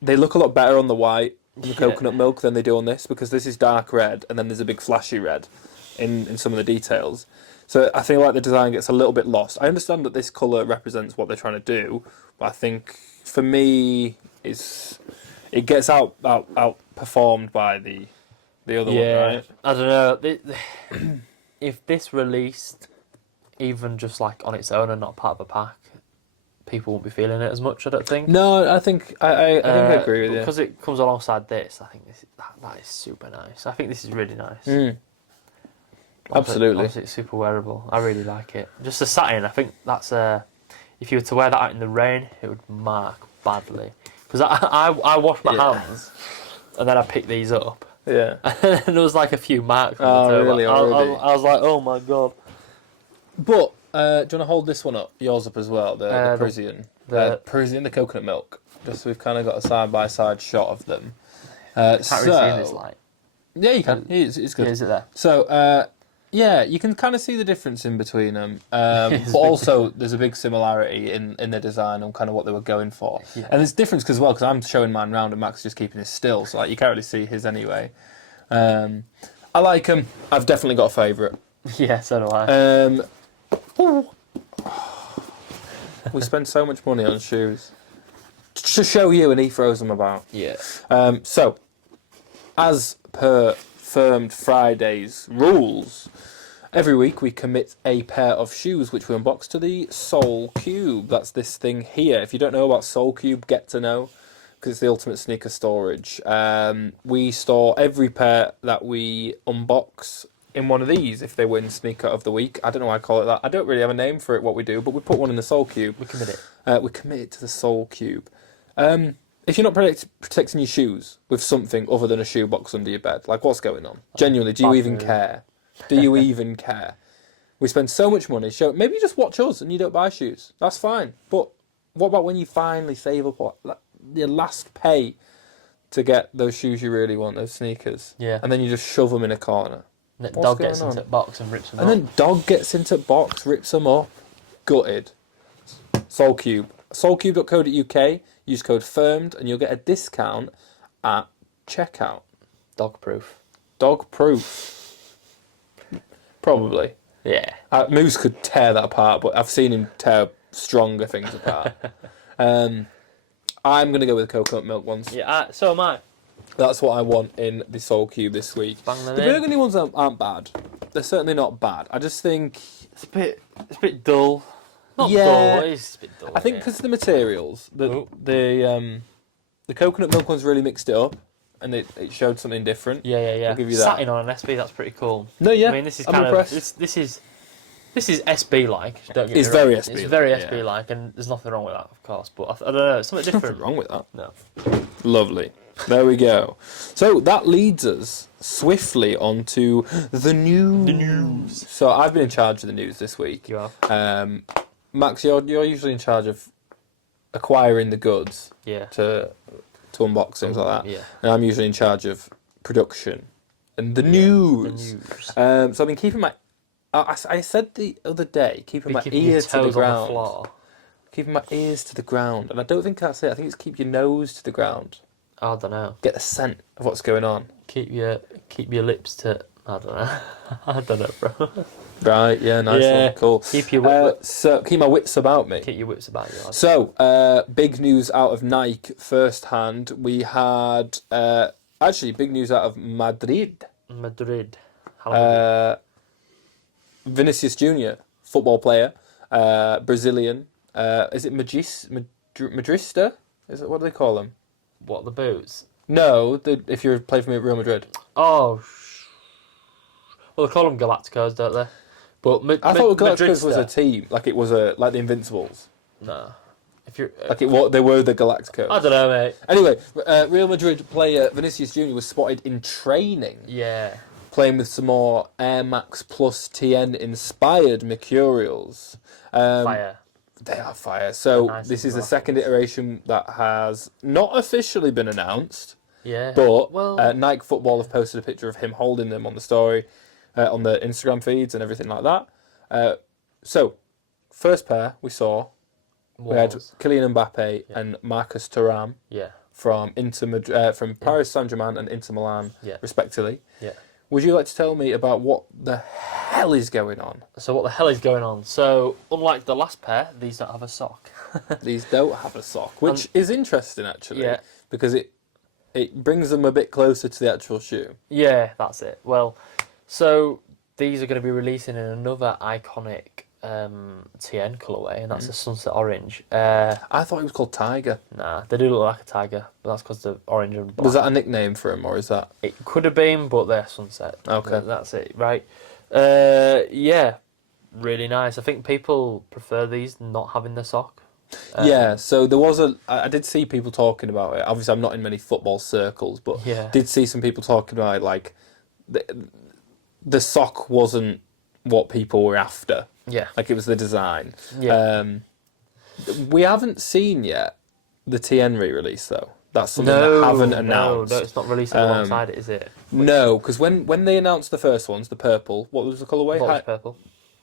they look a lot better on the white, the coconut milk than they do on this, because this is dark red and then there's a big flashy red in some of the details. So I feel like the design gets a little bit lost. I understand that this colour represents what they're trying to do, but I think for me it gets outperformed by the other one, right? I don't know. If this released even just like on its own and not part of a pack, people won't be feeling it as much, I don't think. No, I think I agree with you. Because it comes alongside this, I think that is super nice. I think this is really nice. Absolutely. Obviously it's super wearable. I really like it. Just the satin, I think that's if you were to wear that out in the rain, it would mark badly. Because I washed my hands and then I picked these up. Yeah. And there was like a few marks on the toe. Really? I was like, oh my god. But do you want to hold this one up, yours up as well, the Parisian, the coconut milk. Just so we've kind of got a side by side shot of them. Can't really see in this light. Yeah, you can. It's good. Yeah, is it there? So yeah, you can kind of see the difference in between them. But also, there's a big similarity in the design and kind of what they were going for. Yeah. And there's difference as well, because I'm showing mine round and Max is just keeping his still, so like you can't really see his anyway. I like them. I've definitely got a favourite. Yeah, so do I. We spend so much money on shoes to show you, and he throws them about. Yeah. So, as per Firmed Friday's rules, every week we commit a pair of shoes which we unbox to the Soul Cube. That's this thing here. If you don't know about Soul Cube, get to know, because it's the ultimate sneaker storage. We store every pair that we unbox in one of these if they win Sneaker of the Week. I don't know why I call it that. I don't really have a name for it, what we do, but we put one in the Soul Cube. We commit it. We commit it to the Soul Cube. If you're not protecting your shoes with something other than a shoebox under your bed, like what's going on? Genuinely, do you even care? Do you even care? We spend so much money. Maybe you just watch us and you don't buy shoes. That's fine. But what about when you finally save up your last pay to get those shoes you really want, those sneakers? Yeah. And then you just shove them in a corner. And then dog gets into the box and rips them up. And then dog gets into box, rips them up. Gutted. Soul Cube. Soulcube.co.uk. Use code FIRMED and you'll get a discount at checkout. Dog proof. Dog proof. Probably. Yeah. Moose could tear that apart, but I've seen him tear stronger things apart. I'm going to go with the coconut milk ones. Yeah, so am I. That's what I want in the Soul Cube this week. The burgundy ones aren't bad. They're certainly not bad. I just think it's a bit dull. Not dull. It's a bit dull. I think because of the materials, the coconut milk ones really mixed it up, and it showed something different. Yeah. I'll give you that. Satin on an SB, that's pretty cool. No, yeah. I mean, this is I'm impressed. this is SB like. It's very SB. It's very SB like, and there's nothing wrong with that, of course. But I don't know, something different. Nothing wrong with that. No. Lovely. There we go. So that leads us swiftly onto the news. The news. So I've been in charge of the news this week. You have. Max, you're usually in charge of acquiring the goods. Yeah. To unbox things like that. Yeah. And I'm usually in charge of production and the news. So I've been keeping my. I said the other day, keeping my ears to the ground. Floor. Keeping my ears to the ground, and I don't think that's it. I think it's keep your nose to the ground. I don't know. Get the scent of what's going on. keep your lips to. I don't know. I don't know, bro. Right, yeah, nice one, cool. Keep your so keep my wits about me. Keep your wits about you. Lad. So, big news out of Nike first hand. We had actually big news out of Madrid. Vinicius Junior, football player, Brazilian. Is it Madrista? Is it, what do they call them? What, the boots? No, if you play for me at Real Madrid. Oh, well, they call them Galacticos, don't they? But I thought Galacticos was a team, like it was like the Invincibles. No, if you're they were the Galacticos. I don't know, mate. Anyway, Real Madrid player Vinicius Junior was spotted in training. Yeah. Playing with some more Air Max Plus TN inspired Mercurials. Fire. They are fire. So nice. This is the second iteration that has not officially been announced. Yeah. But Nike Football have posted a picture of him holding them on the story, on the Instagram feeds and everything like that. So, first pair we saw, we had Kylian Mbappe and Marcus Thuram from from Paris Saint-Germain and Inter Milan, respectively. Yeah. Would you like to tell me about what the hell is going on? So what the hell is going on? So, unlike the last pair, these don't have a sock. These don't have a sock, which is interesting, actually, because it brings them a bit closer to the actual shoe. Yeah, that's it. Well, so these are going to be releasing in another iconic TN colourway, and that's a sunset orange. I thought it was called Tiger. Nah, they do look like a tiger, but that's because they're orange and black. Was that a nickname for him, or is that? It could have been, but they're sunset. Okay. That's it, right? Yeah, really nice. I think people prefer these not having the sock. Yeah, so there was I did see people talking about it. Obviously, I'm not in many football circles, but did see some people talking about it, like the sock wasn't what people were after. Yeah. Like it was the design. Yeah. We haven't seen yet the TN re-release, though. That's something they haven't announced. No, it's not releasing alongside it, is it? No, because when they announced the first ones, the purple, what was the colourway? Voltage purple.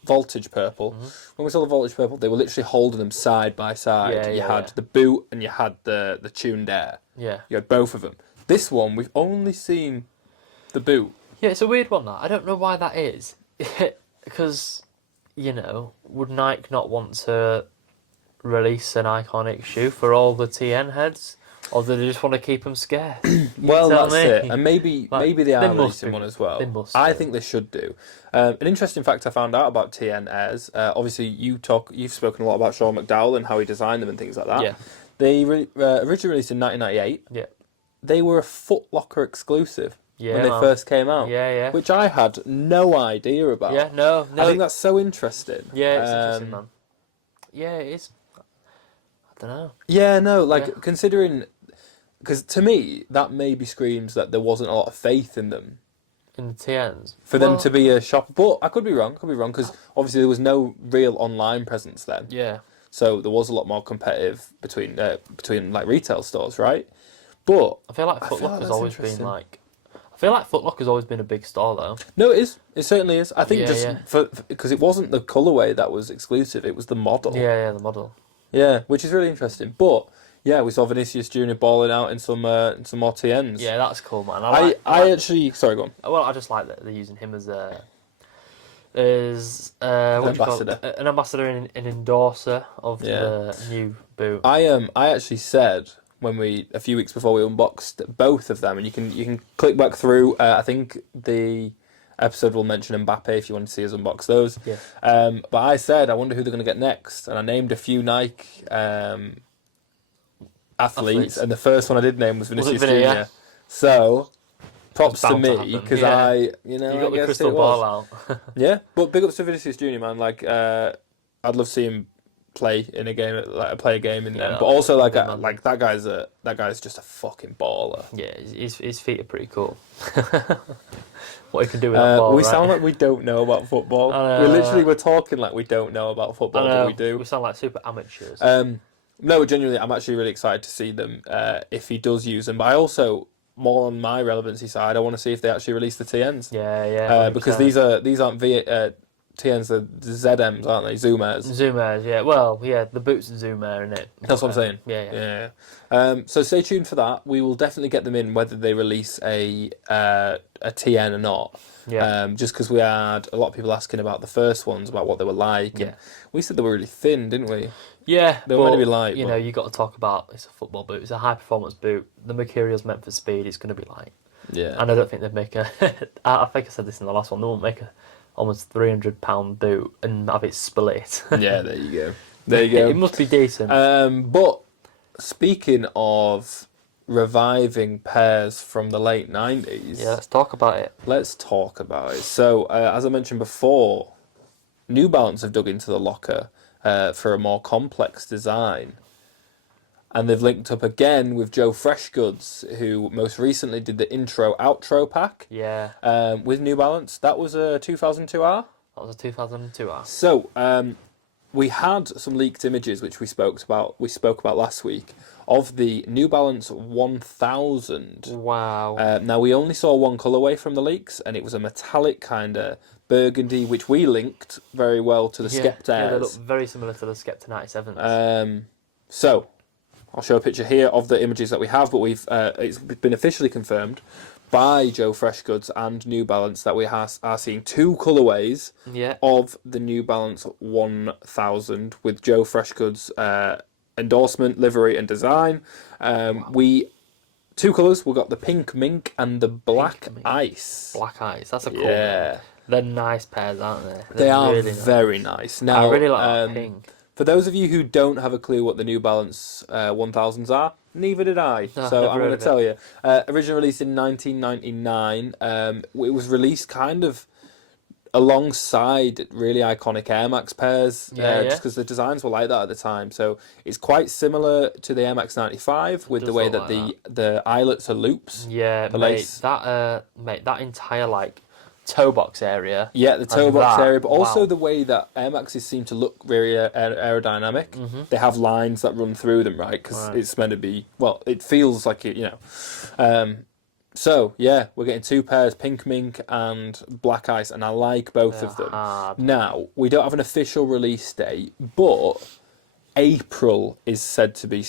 Voltage purple. Mm-hmm. When we saw the voltage purple, they were literally holding them side by side. You had the boot and you had the tuned air. Yeah. You had both of them. This one, we've only seen the boot. Yeah, it's a weird one, that. I don't know why that is. Because, would Nike not want to release an iconic shoe for all the TN heads? Or do they just want to keep them scarce? Well, that's it. And maybe they are releasing one as well. They must. I think they should do. An interesting fact I found out about TN Airs, obviously you've spoken a lot about Sean McDowell and how he designed them and things like that. Yeah. They originally released in 1998. Yeah. They were a Foot Locker exclusive when they first came out. Yeah, yeah. Which I had no idea about. Yeah, no. I think that's so interesting. Yeah, it's interesting, man. Yeah, it is. I don't know. Yeah, no, considering... Because to me, that maybe screams that there wasn't a lot of faith in them. In the TNs? For them to be a shop. But I could be wrong, because obviously there was no real online presence then. Yeah. So there was a lot more competitive between like retail stores, right? But I feel like Foot Locker's always been like... I feel like Foot Locker's always been a big store, though. No, it is. It certainly is. I think because it wasn't the colourway that was exclusive, it was the model. Yeah, the model. Yeah, which is really interesting. But... Yeah, we saw Vinicius Junior balling out in some more TNs. Yeah, that's cool, man. I actually... Sorry, go on. Well, I just like that they're using him as an ambassador. An ambassador and an endorser of the new boot. I actually said when a few weeks before we unboxed both of them, and you can click back through. I think the episode will mention Mbappe if you want to see us unbox those. Yeah. But I said I wonder who they're going to get next, and I named a few Nike. Athletes, and the first one I did name was Vinicius Junior. Yeah? So, props to me because you got the crystal ball out. Yeah, but big ups to Vinicius Junior, man. Like, I'd love to see him play in a game, play a game in them. But also, that guy's just a fucking baller. Yeah, his feet are pretty cool. What he can do with that ball. We sound like we don't know about football. We're talking like we don't know about football, but we do. We sound like super amateurs. No, genuinely, I'm actually really excited to see them if he does use them. But I also, more on my relevancy side, I want to see if they actually release the TNs. Yeah. Because these aren't TNs are ZMs, aren't they? Zoom Airs. Zoom Airs, yeah. Well, yeah, the boot's a Zoom Air, innit? That's what I'm saying. Yeah. So stay tuned for that. We will definitely get them in whether they release a TN or not. Yeah. Just because we had a lot of people asking about the first ones, about what they were like. Yeah. And we said they were really thin, didn't we? Yeah, They were meant to be light. You know, you got to talk about it's a football boot. It's a high performance boot. The material's meant for speed. It's going to be light. Yeah. And I don't think they'd make a. I think I said this in the last one. They won't make a almost £300 boot and have it split. Yeah, there you go. There you go. It must be decent. But speaking of reviving pairs from the late 90s, yeah, let's talk about it. Let's talk about it. So, as I mentioned before, New Balance have dug into the locker for a more complex design. And they've linked up again with Joe Freshgoods, who most recently did the intro-outro pack with New Balance. That was a 2002R? That was a 2002R. So, we had some leaked images, which we spoke about last week, of the New Balance 1000. Wow. Now, we only saw one colourway from the leaks, and it was a metallic kind of burgundy, which we linked very well to the Skepta Yeah, they Airs. look very similar to the Skepta 97s. So, I'll show a picture here of the images that we have, but it's been officially confirmed by Joe Freshgoods and New Balance that we are seeing two colourways of the New Balance 1000 with Joe Freshgoods endorsement, livery and design. Two colours, we've got the pink mink and the black ice. Black ice, that's a cool name. They're nice pairs, aren't they? They are really very nice. Now, I really like pink. For those of you who don't have a clue what the New Balance 1000s are, neither did I. No, so I'm never going to tell you. Originally released in 1999, it was released kind of alongside really iconic Air Max pairs, just because the designs were like that at the time. So it's quite similar to the Air Max 95 with the way that the eyelets are loops. Yeah, mate, that entire toe box area. Yeah, the toe box area, but also the way that Air Maxes seem to look very aerodynamic. Mm-hmm. They have lines that run through them, right? Because it's meant to be, well, it feels like it, you know. So, yeah, we're getting two pairs, pink mink and black ice, and I like both of them. Hard. Now, we don't have an official release date, but April is said to be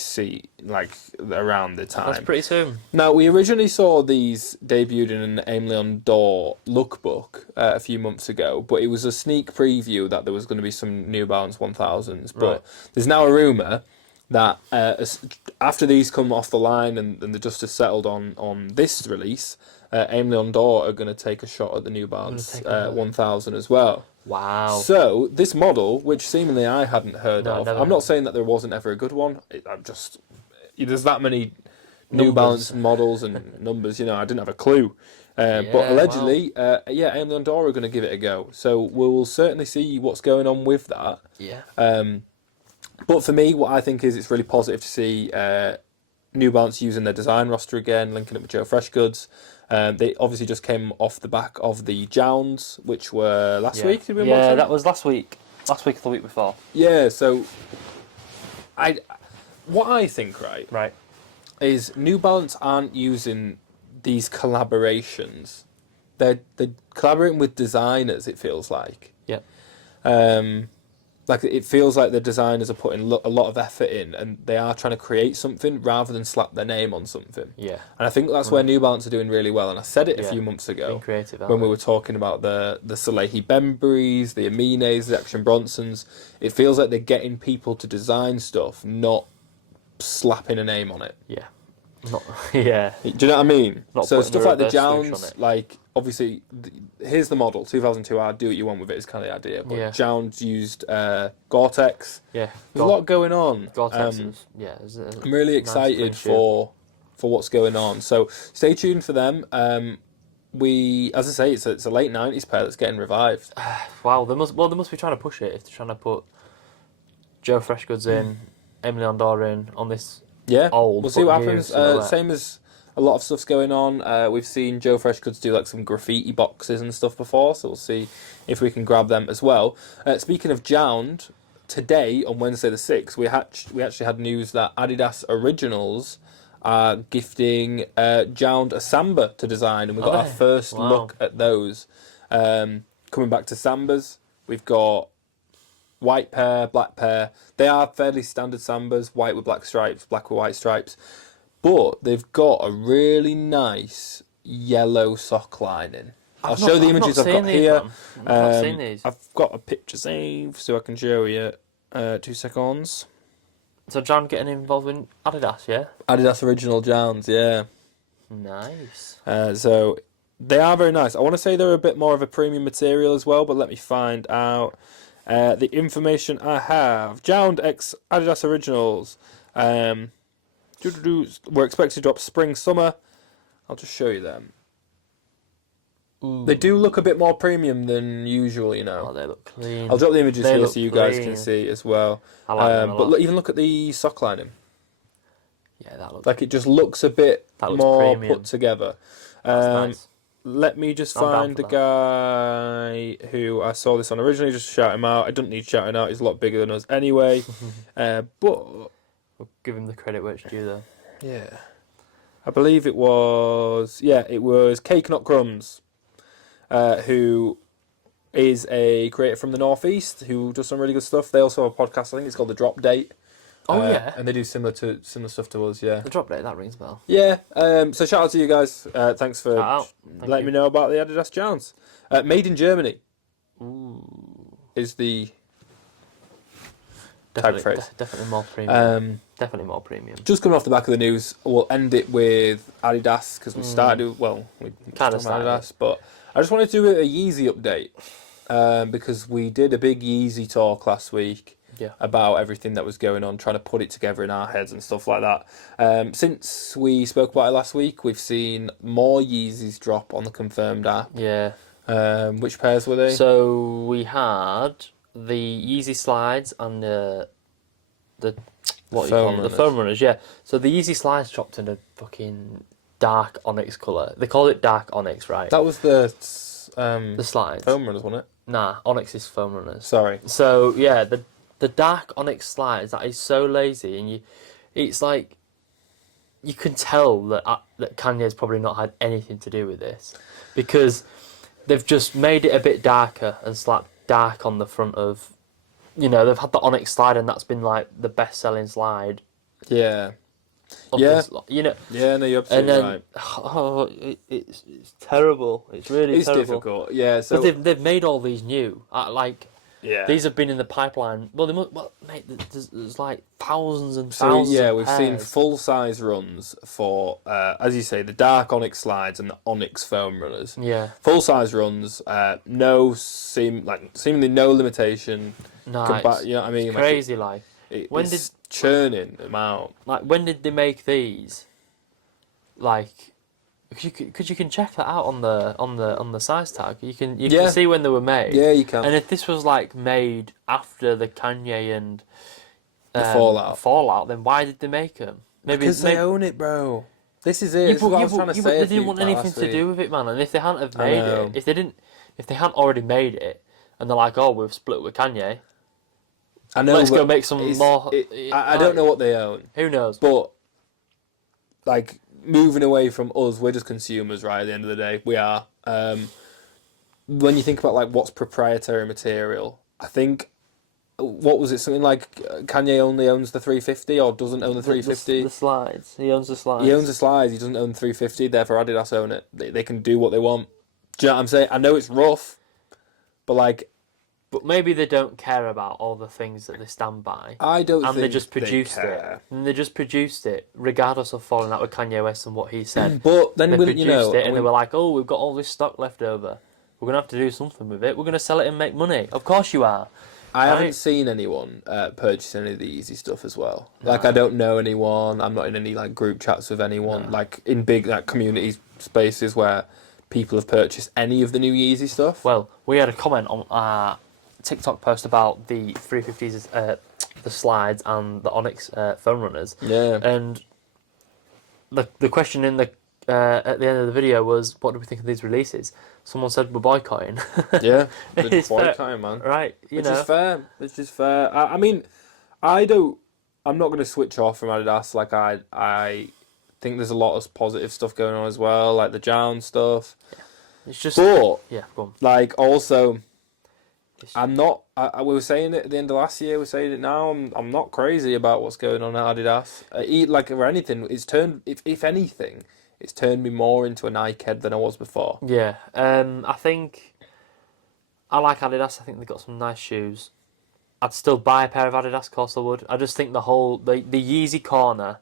around the time. That's pretty soon. Now, we originally saw these debuted in an Aime Leon Dore lookbook a few months ago, but it was a sneak preview that there was going to be some New Balance 1000s. But there's now a rumour that after these come off the line and the dust has settled on this release, Aime Leon Dore are going to take a shot at the New Balance 1000 as well. Wow. So, this model, which seemingly I hadn't heard of, I'm not heard. saying that there wasn't ever a good one, there's that many New Balance models and numbers, I didn't have a clue. But allegedly, Aime Leon Dore are going to give it a go. So, we'll certainly see what's going on with that. Yeah. But for me, what I think is it's really positive to see New Balance using their design roster again, linking up with Joe Freshgoods. They obviously just came off the back of the Jounds, which were last week. Did we watch them? That was last week. Last week or the week before. Yeah, so what I think, right, is New Balance aren't using these collaborations. They're collaborating with designers, it feels like. Yep. It feels like the designers are putting a lot of effort in, and they are trying to create something rather than slap their name on something. Yeah. And I think that's where New Balance are doing really well. And I said it a few months ago being creative, when we were talking about the Salehi Bembries, the Amines, the Action Bronsons. It feels like they're getting people to design stuff, not slapping a name on it. Yeah. Yeah. Do you know what I mean? So stuff like the Jounds, Jounds, obviously, here's the model, 2002R, do what you want with it is kind of the idea. But Jounds used Gore-Tex. Yeah. There's a lot going on. Gore-Tex I'm really excited for what's going on. So stay tuned for them. As I say, it's a late 90s pair that's getting revived. Wow, they must be trying to push it if they're trying to put Joe Freshgoods in, Aime Leon Dore in on this. Yeah, old. We'll see what happens. Same as a lot of stuff's going on. We've seen Joe Freshgoods do some graffiti boxes and stuff before, so we'll see if we can grab them as well. Speaking of Jound, today on Wednesday the 6th, we actually had news that Adidas Originals are gifting Jound a Samba to design, and we've got our first look at those. Coming back to Sambas. We've got white pair, black pair. They are fairly standard Sambas, white with black stripes, black with white stripes. But they've got a really nice yellow sock lining. I'll show the images I've got here. I've not seen these. I've got a picture saved so I can show you. 2 seconds. So John getting involved in Adidas, yeah? Adidas Original Jowns, yeah. Nice. So they are very nice. I want to say they're a bit more of a premium material as well, but let me find out. The information I have. Jound X Adidas Originals. We're expected to drop spring, summer. I'll just show you them. Ooh. They do look a bit more premium than usual, you know. Oh, they look clean. I'll drop the images here so you guys can see as well. I like them a lot. But even look at the sock lining. Yeah, that looks... Like, it just looks a bit more premium. Put together. Nice. Let me just find the guy who I saw this on originally, just shout him out. I don't need shouting out, he's a lot bigger than us anyway. But... We'll give him the credit where it's due, though. Yeah. I believe it was Cake Not Crumbs. Who is a creator from the Northeast who does some really good stuff. They also have a podcast, I think it's called The Drop Date. Oh, yeah. And they do similar stuff to us, yeah. The Drop Date, that rings a bell. Yeah, so shout out to you guys. Thanks for letting me know about the Adidas Jowns. Made in Germany. Ooh. Is the definitely, tag phrase. Definitely more premium. Definitely more premium. Just coming off the back of the news, we'll end it with Adidas because we started, we kind of started Adidas, but I just wanted to do a Yeezy update because we did a big Yeezy talk last week about everything that was going on, trying to put it together in our heads and stuff like that. Since we spoke about it last week, we've seen more Yeezys drop on the confirmed app. Yeah. Which pairs were they? So we had the Yeezy slides and the foam runners, yeah. So the Yeezy slides dropped in a fucking dark onyx colour. They call it dark onyx, right? That was the slides. foam runners, wasn't it? Nah, onyx is foam runners. Sorry. So yeah, the dark onyx slides, that is so lazy, and it's like you can tell that Kanye's probably not had anything to do with this because they've just made it a bit darker and slapped dark on the front of. You know, they've had the onyx slide, and that's been like the best-selling slide. Yeah. You know. Yeah, no, you're absolutely right. Oh, it's terrible. It's really terrible. It's difficult. Yeah. So they've made all these new. These have been in the pipeline. Well, mate, there's like thousands and thousands. So yeah, of we've pairs. seen full-size runs for, as you say, the dark onyx slides and the onyx foam runners. Yeah. Full-size runs. Seemingly no limitation. No, you know what I mean? It's crazy, it's churning them out. Like, when did they make these? Like, because you can check that out on the size tag. You can see when they were made. Yeah, you can. And if this was like made after the Kanye and the Fallout, then why did they make them? Because they own it, bro. This is it. What I was trying to say. They didn't want anything to do with it, man. And if they hadn't have made it, if they hadn't already made it, and they're like, oh, we've split with Kanye. I know. Let's go make some more. I don't know what they own. Who knows? But like moving away from us, we're just consumers, right? At the end of the day, we are. When you think about like what's proprietary material, I think what was it? Something like Kanye only owns the 350 or doesn't own the 350. The slides. He owns the slides. He owns the slides. He doesn't own the 350. Therefore, Adidas own it. They can do what they want. Do you know what I'm saying? I know it's rough, but like. But maybe they don't care about all the things that they stand by. I don't think they just produced they care. it. And they just produced it, regardless of falling out with Kanye West and what he said. But then they produced it, and they were like, "Oh, we've got all this stock left over. We're gonna have to do something with it. We're gonna sell it and make money." Of course you are. I haven't seen anyone purchase any of the Yeezy stuff as well. No. Like I don't know anyone. I'm not in any like group chats with anyone. No. Like in big like community spaces where people have purchased any of the new Yeezy stuff. Well, we had a comment on our TikTok post about the 350s, the slides and the Onyx foam runners. Yeah. And the question in the at the end of the video was, what do we think of these releases? Someone said we're boycotting. Yeah, we're boycotting, man. Right, Which is fair. I mean, I'm not going to switch off from Adidas. Like I think there's a lot of positive stuff going on as well, like the Jown stuff. Yeah. It's just. But yeah, go on. Like also, I'm not. We were saying it at the end of last year. We're saying it now. I'm not crazy about what's going on at Adidas. Like or anything, it's turned. If anything, it's turned me more into a Nike head than I was before. Yeah. I think I like Adidas. I think they've got some nice shoes. I'd still buy a pair of Adidas, of course I would. I just think the Yeezy corner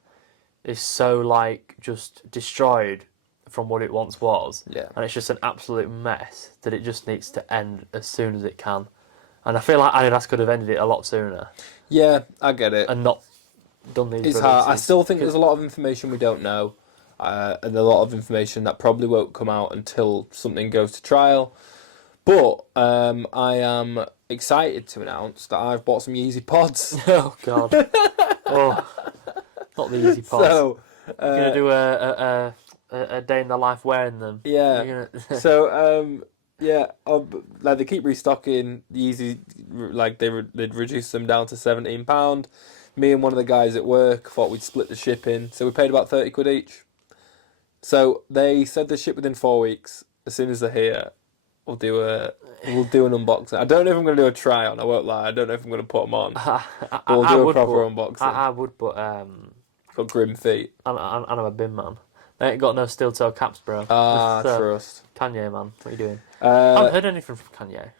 is so like just destroyed from what it once was. Yeah. And it's just an absolute mess that it just needs to end as soon as it can. And I feel like Adidas could have ended it a lot sooner. Yeah, I get it. And not done these It's releases. hard. I still think there's a lot of information we don't know. And a lot of information that probably won't come out until something goes to trial. But I am excited to announce that I've bought some Yeezy Pods. Oh, God. Oh, not the Yeezy Pods. So, you're going to do a day in the life wearing them. Yeah. So, yeah, like they keep restocking the Yeezy. Like they'd reduced them down to £17. Me and one of the guys at work thought we'd split the shipping, so we paid about £30 each. So they said they ship within 4 weeks. As soon as they're here, we'll do an unboxing. I don't know if I'm going to do a try on. I won't lie. I don't know if I'm going to put them on. We'll do a proper unboxing. I would, but got grim feet. I'm a bin man. They ain't got no steel toe caps, bro. Trust. Kanye, man, what are you doing? I haven't heard anything from Kanye.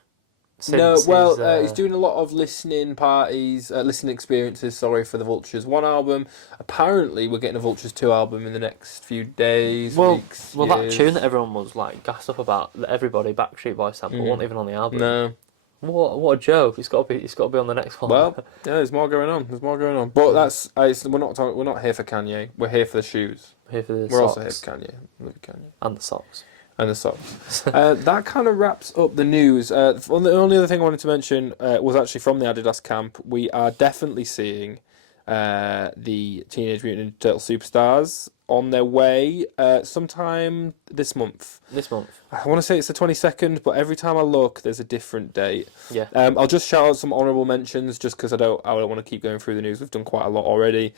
He's doing a lot of listening parties, listening experiences, for the Vultures 1 album. Apparently, we're getting a Vultures 2 album in the next few days, weeks, Well, years. that tune that everyone was like gassed up about, that everybody, Backstreet Boys sample, wasn't even on the album. No. What a joke! It's got to be on the next one. Well, yeah, there's more going on. But we're not here for Kanye. We're here for the shoes. Here for the We're socks. also here for Kanye. Love you, Kanye. And the socks. And the socks. That kind of wraps up the news. The only other thing I wanted to mention was actually from the Adidas camp. We are definitely seeing the Teenage Mutant Ninja Turtle Superstars on their way sometime this month. I want to say it's the 22nd, but every time I look, there's a different date. Yeah. I'll just shout out some honourable mentions just because I don't want to keep going through the news. We've done quite a lot already.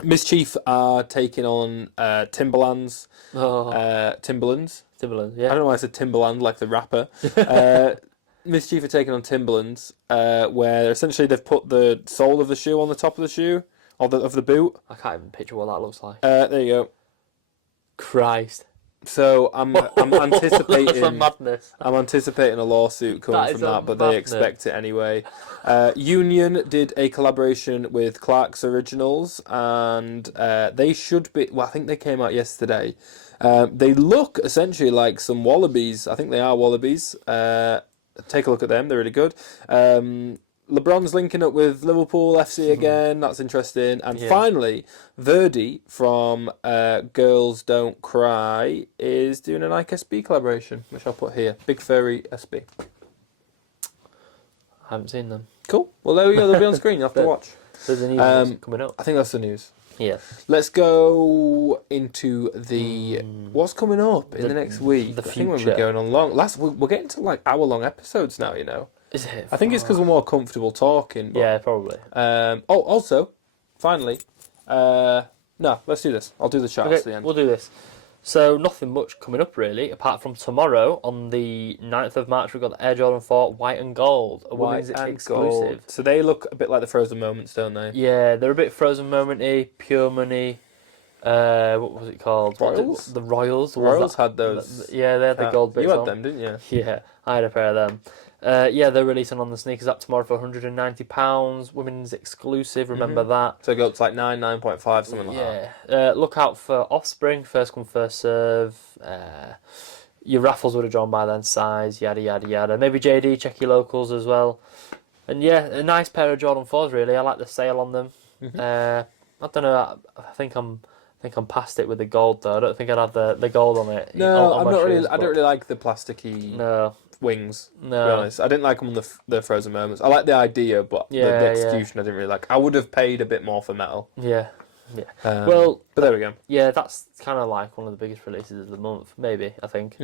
Mischief are taking on Timberlands. Timberlands. Timberland, yeah. I don't know why I said Timberland like the rapper. Mischief are taking on Timberlands, where essentially they've put the sole of the shoe on the top of the shoe, or of the boot. I can't even picture what that looks like. There you go. Christ. So I'm anticipating That's a madness. I'm anticipating a lawsuit coming from that, but they expect it anyway. Union did a collaboration with Clark's Originals, and they should be. Well, I think they came out yesterday. They look essentially like some wallabies. I think they are wallabies. Take a look at them; they're really good. LeBron's linking up with Liverpool FC again. That's interesting. And finally, Verdi from Girls Don't Cry is doing a Nike SB collaboration, which I'll put here. Big furry SB. I haven't seen them. Cool. Well, there we go. They'll be on screen. You have to watch. There's a news coming up. I think that's the news. Yeah. Let's go into the what's coming up in the next week. The I think future. we're going on long. We're getting to like hour-long episodes now. You know. Is it? I think it's because we're more comfortable talking. But, Yeah, probably. Also, finally, no, let's do this. I'll do the chat at the end. We'll do this. So, nothing much coming up, really, apart from tomorrow, on the 9th of March, we've got the Air Jordan 4 White and Gold, a women's exclusive. Gold. So they look a bit like the Frozen Moments, don't they? Yeah, they're a bit Frozen Moment-y, Pure Money. What was it called? Royals? The Royals. The Royals had those. Yeah, they had the gold bits You had on. them, didn't you? Yeah, I had a pair of them. Yeah, they're releasing on the Sneakers app tomorrow for £190. Women's exclusive, remember that. So it goes to like 9.5, something like that. Yeah. Look out for Offspring, first come, first serve. Your raffles would have drawn by then, size, yada, yada, yada. Maybe JD, check your locals as well. And yeah, a nice pair of Jordan 4s, really. I like the sale on them. I don't know, I think I'm past it with the gold, though. I don't think I'd have the gold on it. No, on I'm my not shoes, really. I don't really like the plasticky wings. To be honest, I didn't like them on the Frozen Moments. I like the idea, but the execution I didn't really like. I would have paid a bit more for metal. Yeah. But there we go. Yeah, that's kind of like one of the biggest releases of the month, maybe, I think.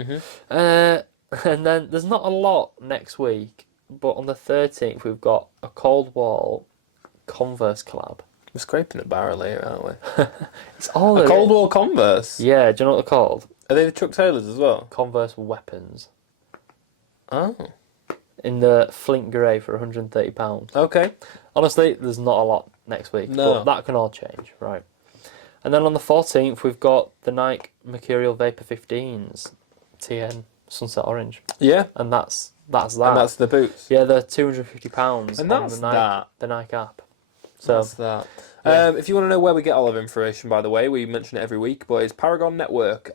And then there's not a lot next week, but on the 13th we've got a Cold Wall Converse collab. We're scraping the barrel here, aren't we? It's all a Cold War Converse. Yeah, do you know what they're called? Are they the Chuck Taylors as well? Converse Weapons. Oh. in the Flint Grey for £130. Okay. Honestly, there's not a lot next week, No. but that can all change, right? And then on the 14th, we've got the Nike Mercurial Vapor 15s, TN Sunset Orange. Yeah. And that's that. And that's the boots. Yeah, they're £250 And on that's the Nike app. So that's that. Yeah. If you want to know where we get all of information, by the way, we mention it every week, but it's Paragn Network.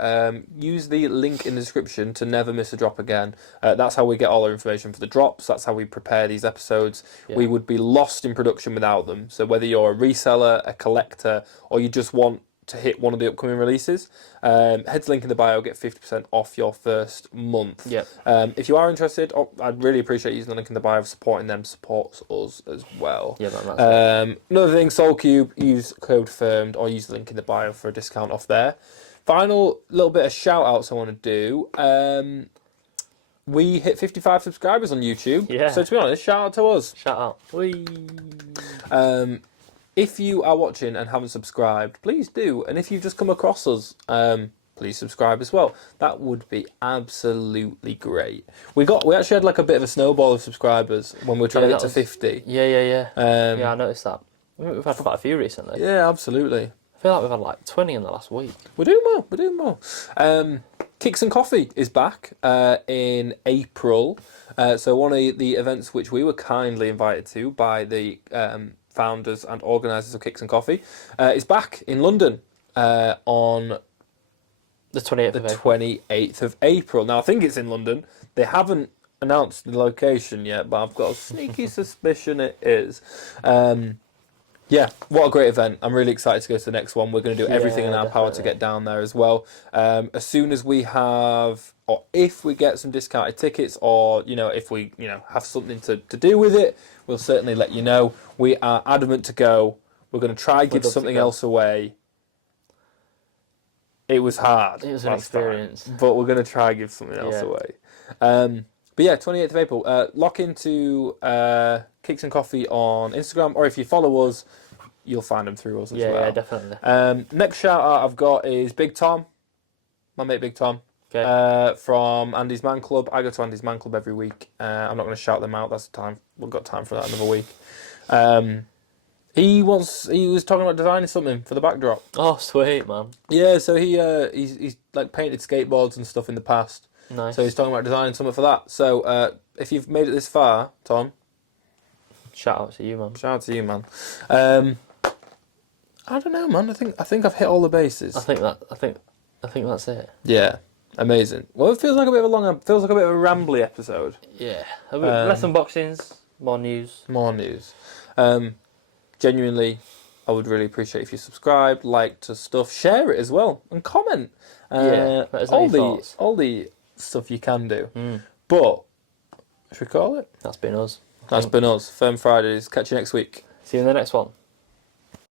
Use the link in the description to never miss a drop again. That's how we get all our information for the drops. That's how we prepare these episodes. Yeah. We would be lost in production without them. So whether you're a reseller, a collector, or you just want to hit one of the upcoming releases, head to the link in the bio, get 50% off your first month. Yep. If you are interested, I'd really appreciate using the link in the bio. Supporting them supports us as well. Yeah, man, that's Another thing, SoulCube, use code FIRMED or use the link in the bio for a discount off there. Final little bit of shout outs I want to do. We hit 55 subscribers on YouTube. Yeah. So to be honest, shout out to us. Shout out. Whee. If you are watching and haven't subscribed, please do. And if you've just come across us, please subscribe as well. That would be absolutely great. We actually had like a bit of a snowball of subscribers when we were trying to get to 50. Yeah. Yeah, I noticed that. We've had quite a few recently. Yeah, absolutely. I feel like we've had like 20 in the last week. We're doing well. Kicks and Coffee is back in April. So one of the events which we were kindly invited to by the founders and organisers of Kicks and Coffee is back in London on The 28th the of April. 28th of April. Now, I think it's in London. They haven't announced the location yet, but I've got a sneaky suspicion it is. Yeah, what a great event. I'm really excited to go to the next one. We're going to do everything in our power to get down there as well. As soon as we have, or if we get some discounted tickets, or, if we, have something to do with it, we'll certainly let you know. We are adamant to go. We're going to try and give something else away. It was hard. It was an experience. But we're going to try and give something else away. But yeah, 28th of April. Lock into Kicks and Coffee on Instagram, or if you follow us, you'll find them through us as well. Yeah, definitely. Next shout out I've got is Big Tom, my mate Big Tom, from Andy's Man Club. I go to Andy's Man Club every week. I'm not going to shout them out. That's the time. We've got time for that another week. He was talking about designing something for the backdrop. Oh, sweet, man. Yeah, so he's like painted skateboards and stuff in the past. Nice. So he's talking about designing something for that. So if you've made it this far, Tom, shout out to you, man. Shout out to you, man. I don't know, man. I think I've hit all the bases. I think that's it. Yeah, amazing. Well, it feels like a bit of a rambly episode. Yeah, less unboxings, more news. More news. Genuinely, I would really appreciate if you subscribe, like to stuff, share it as well, and comment. Let us know your thoughts. All the stuff you can do. But should we call it? That's been us. That's been us. Firm Fridays. Catch you next week. See you in the next one.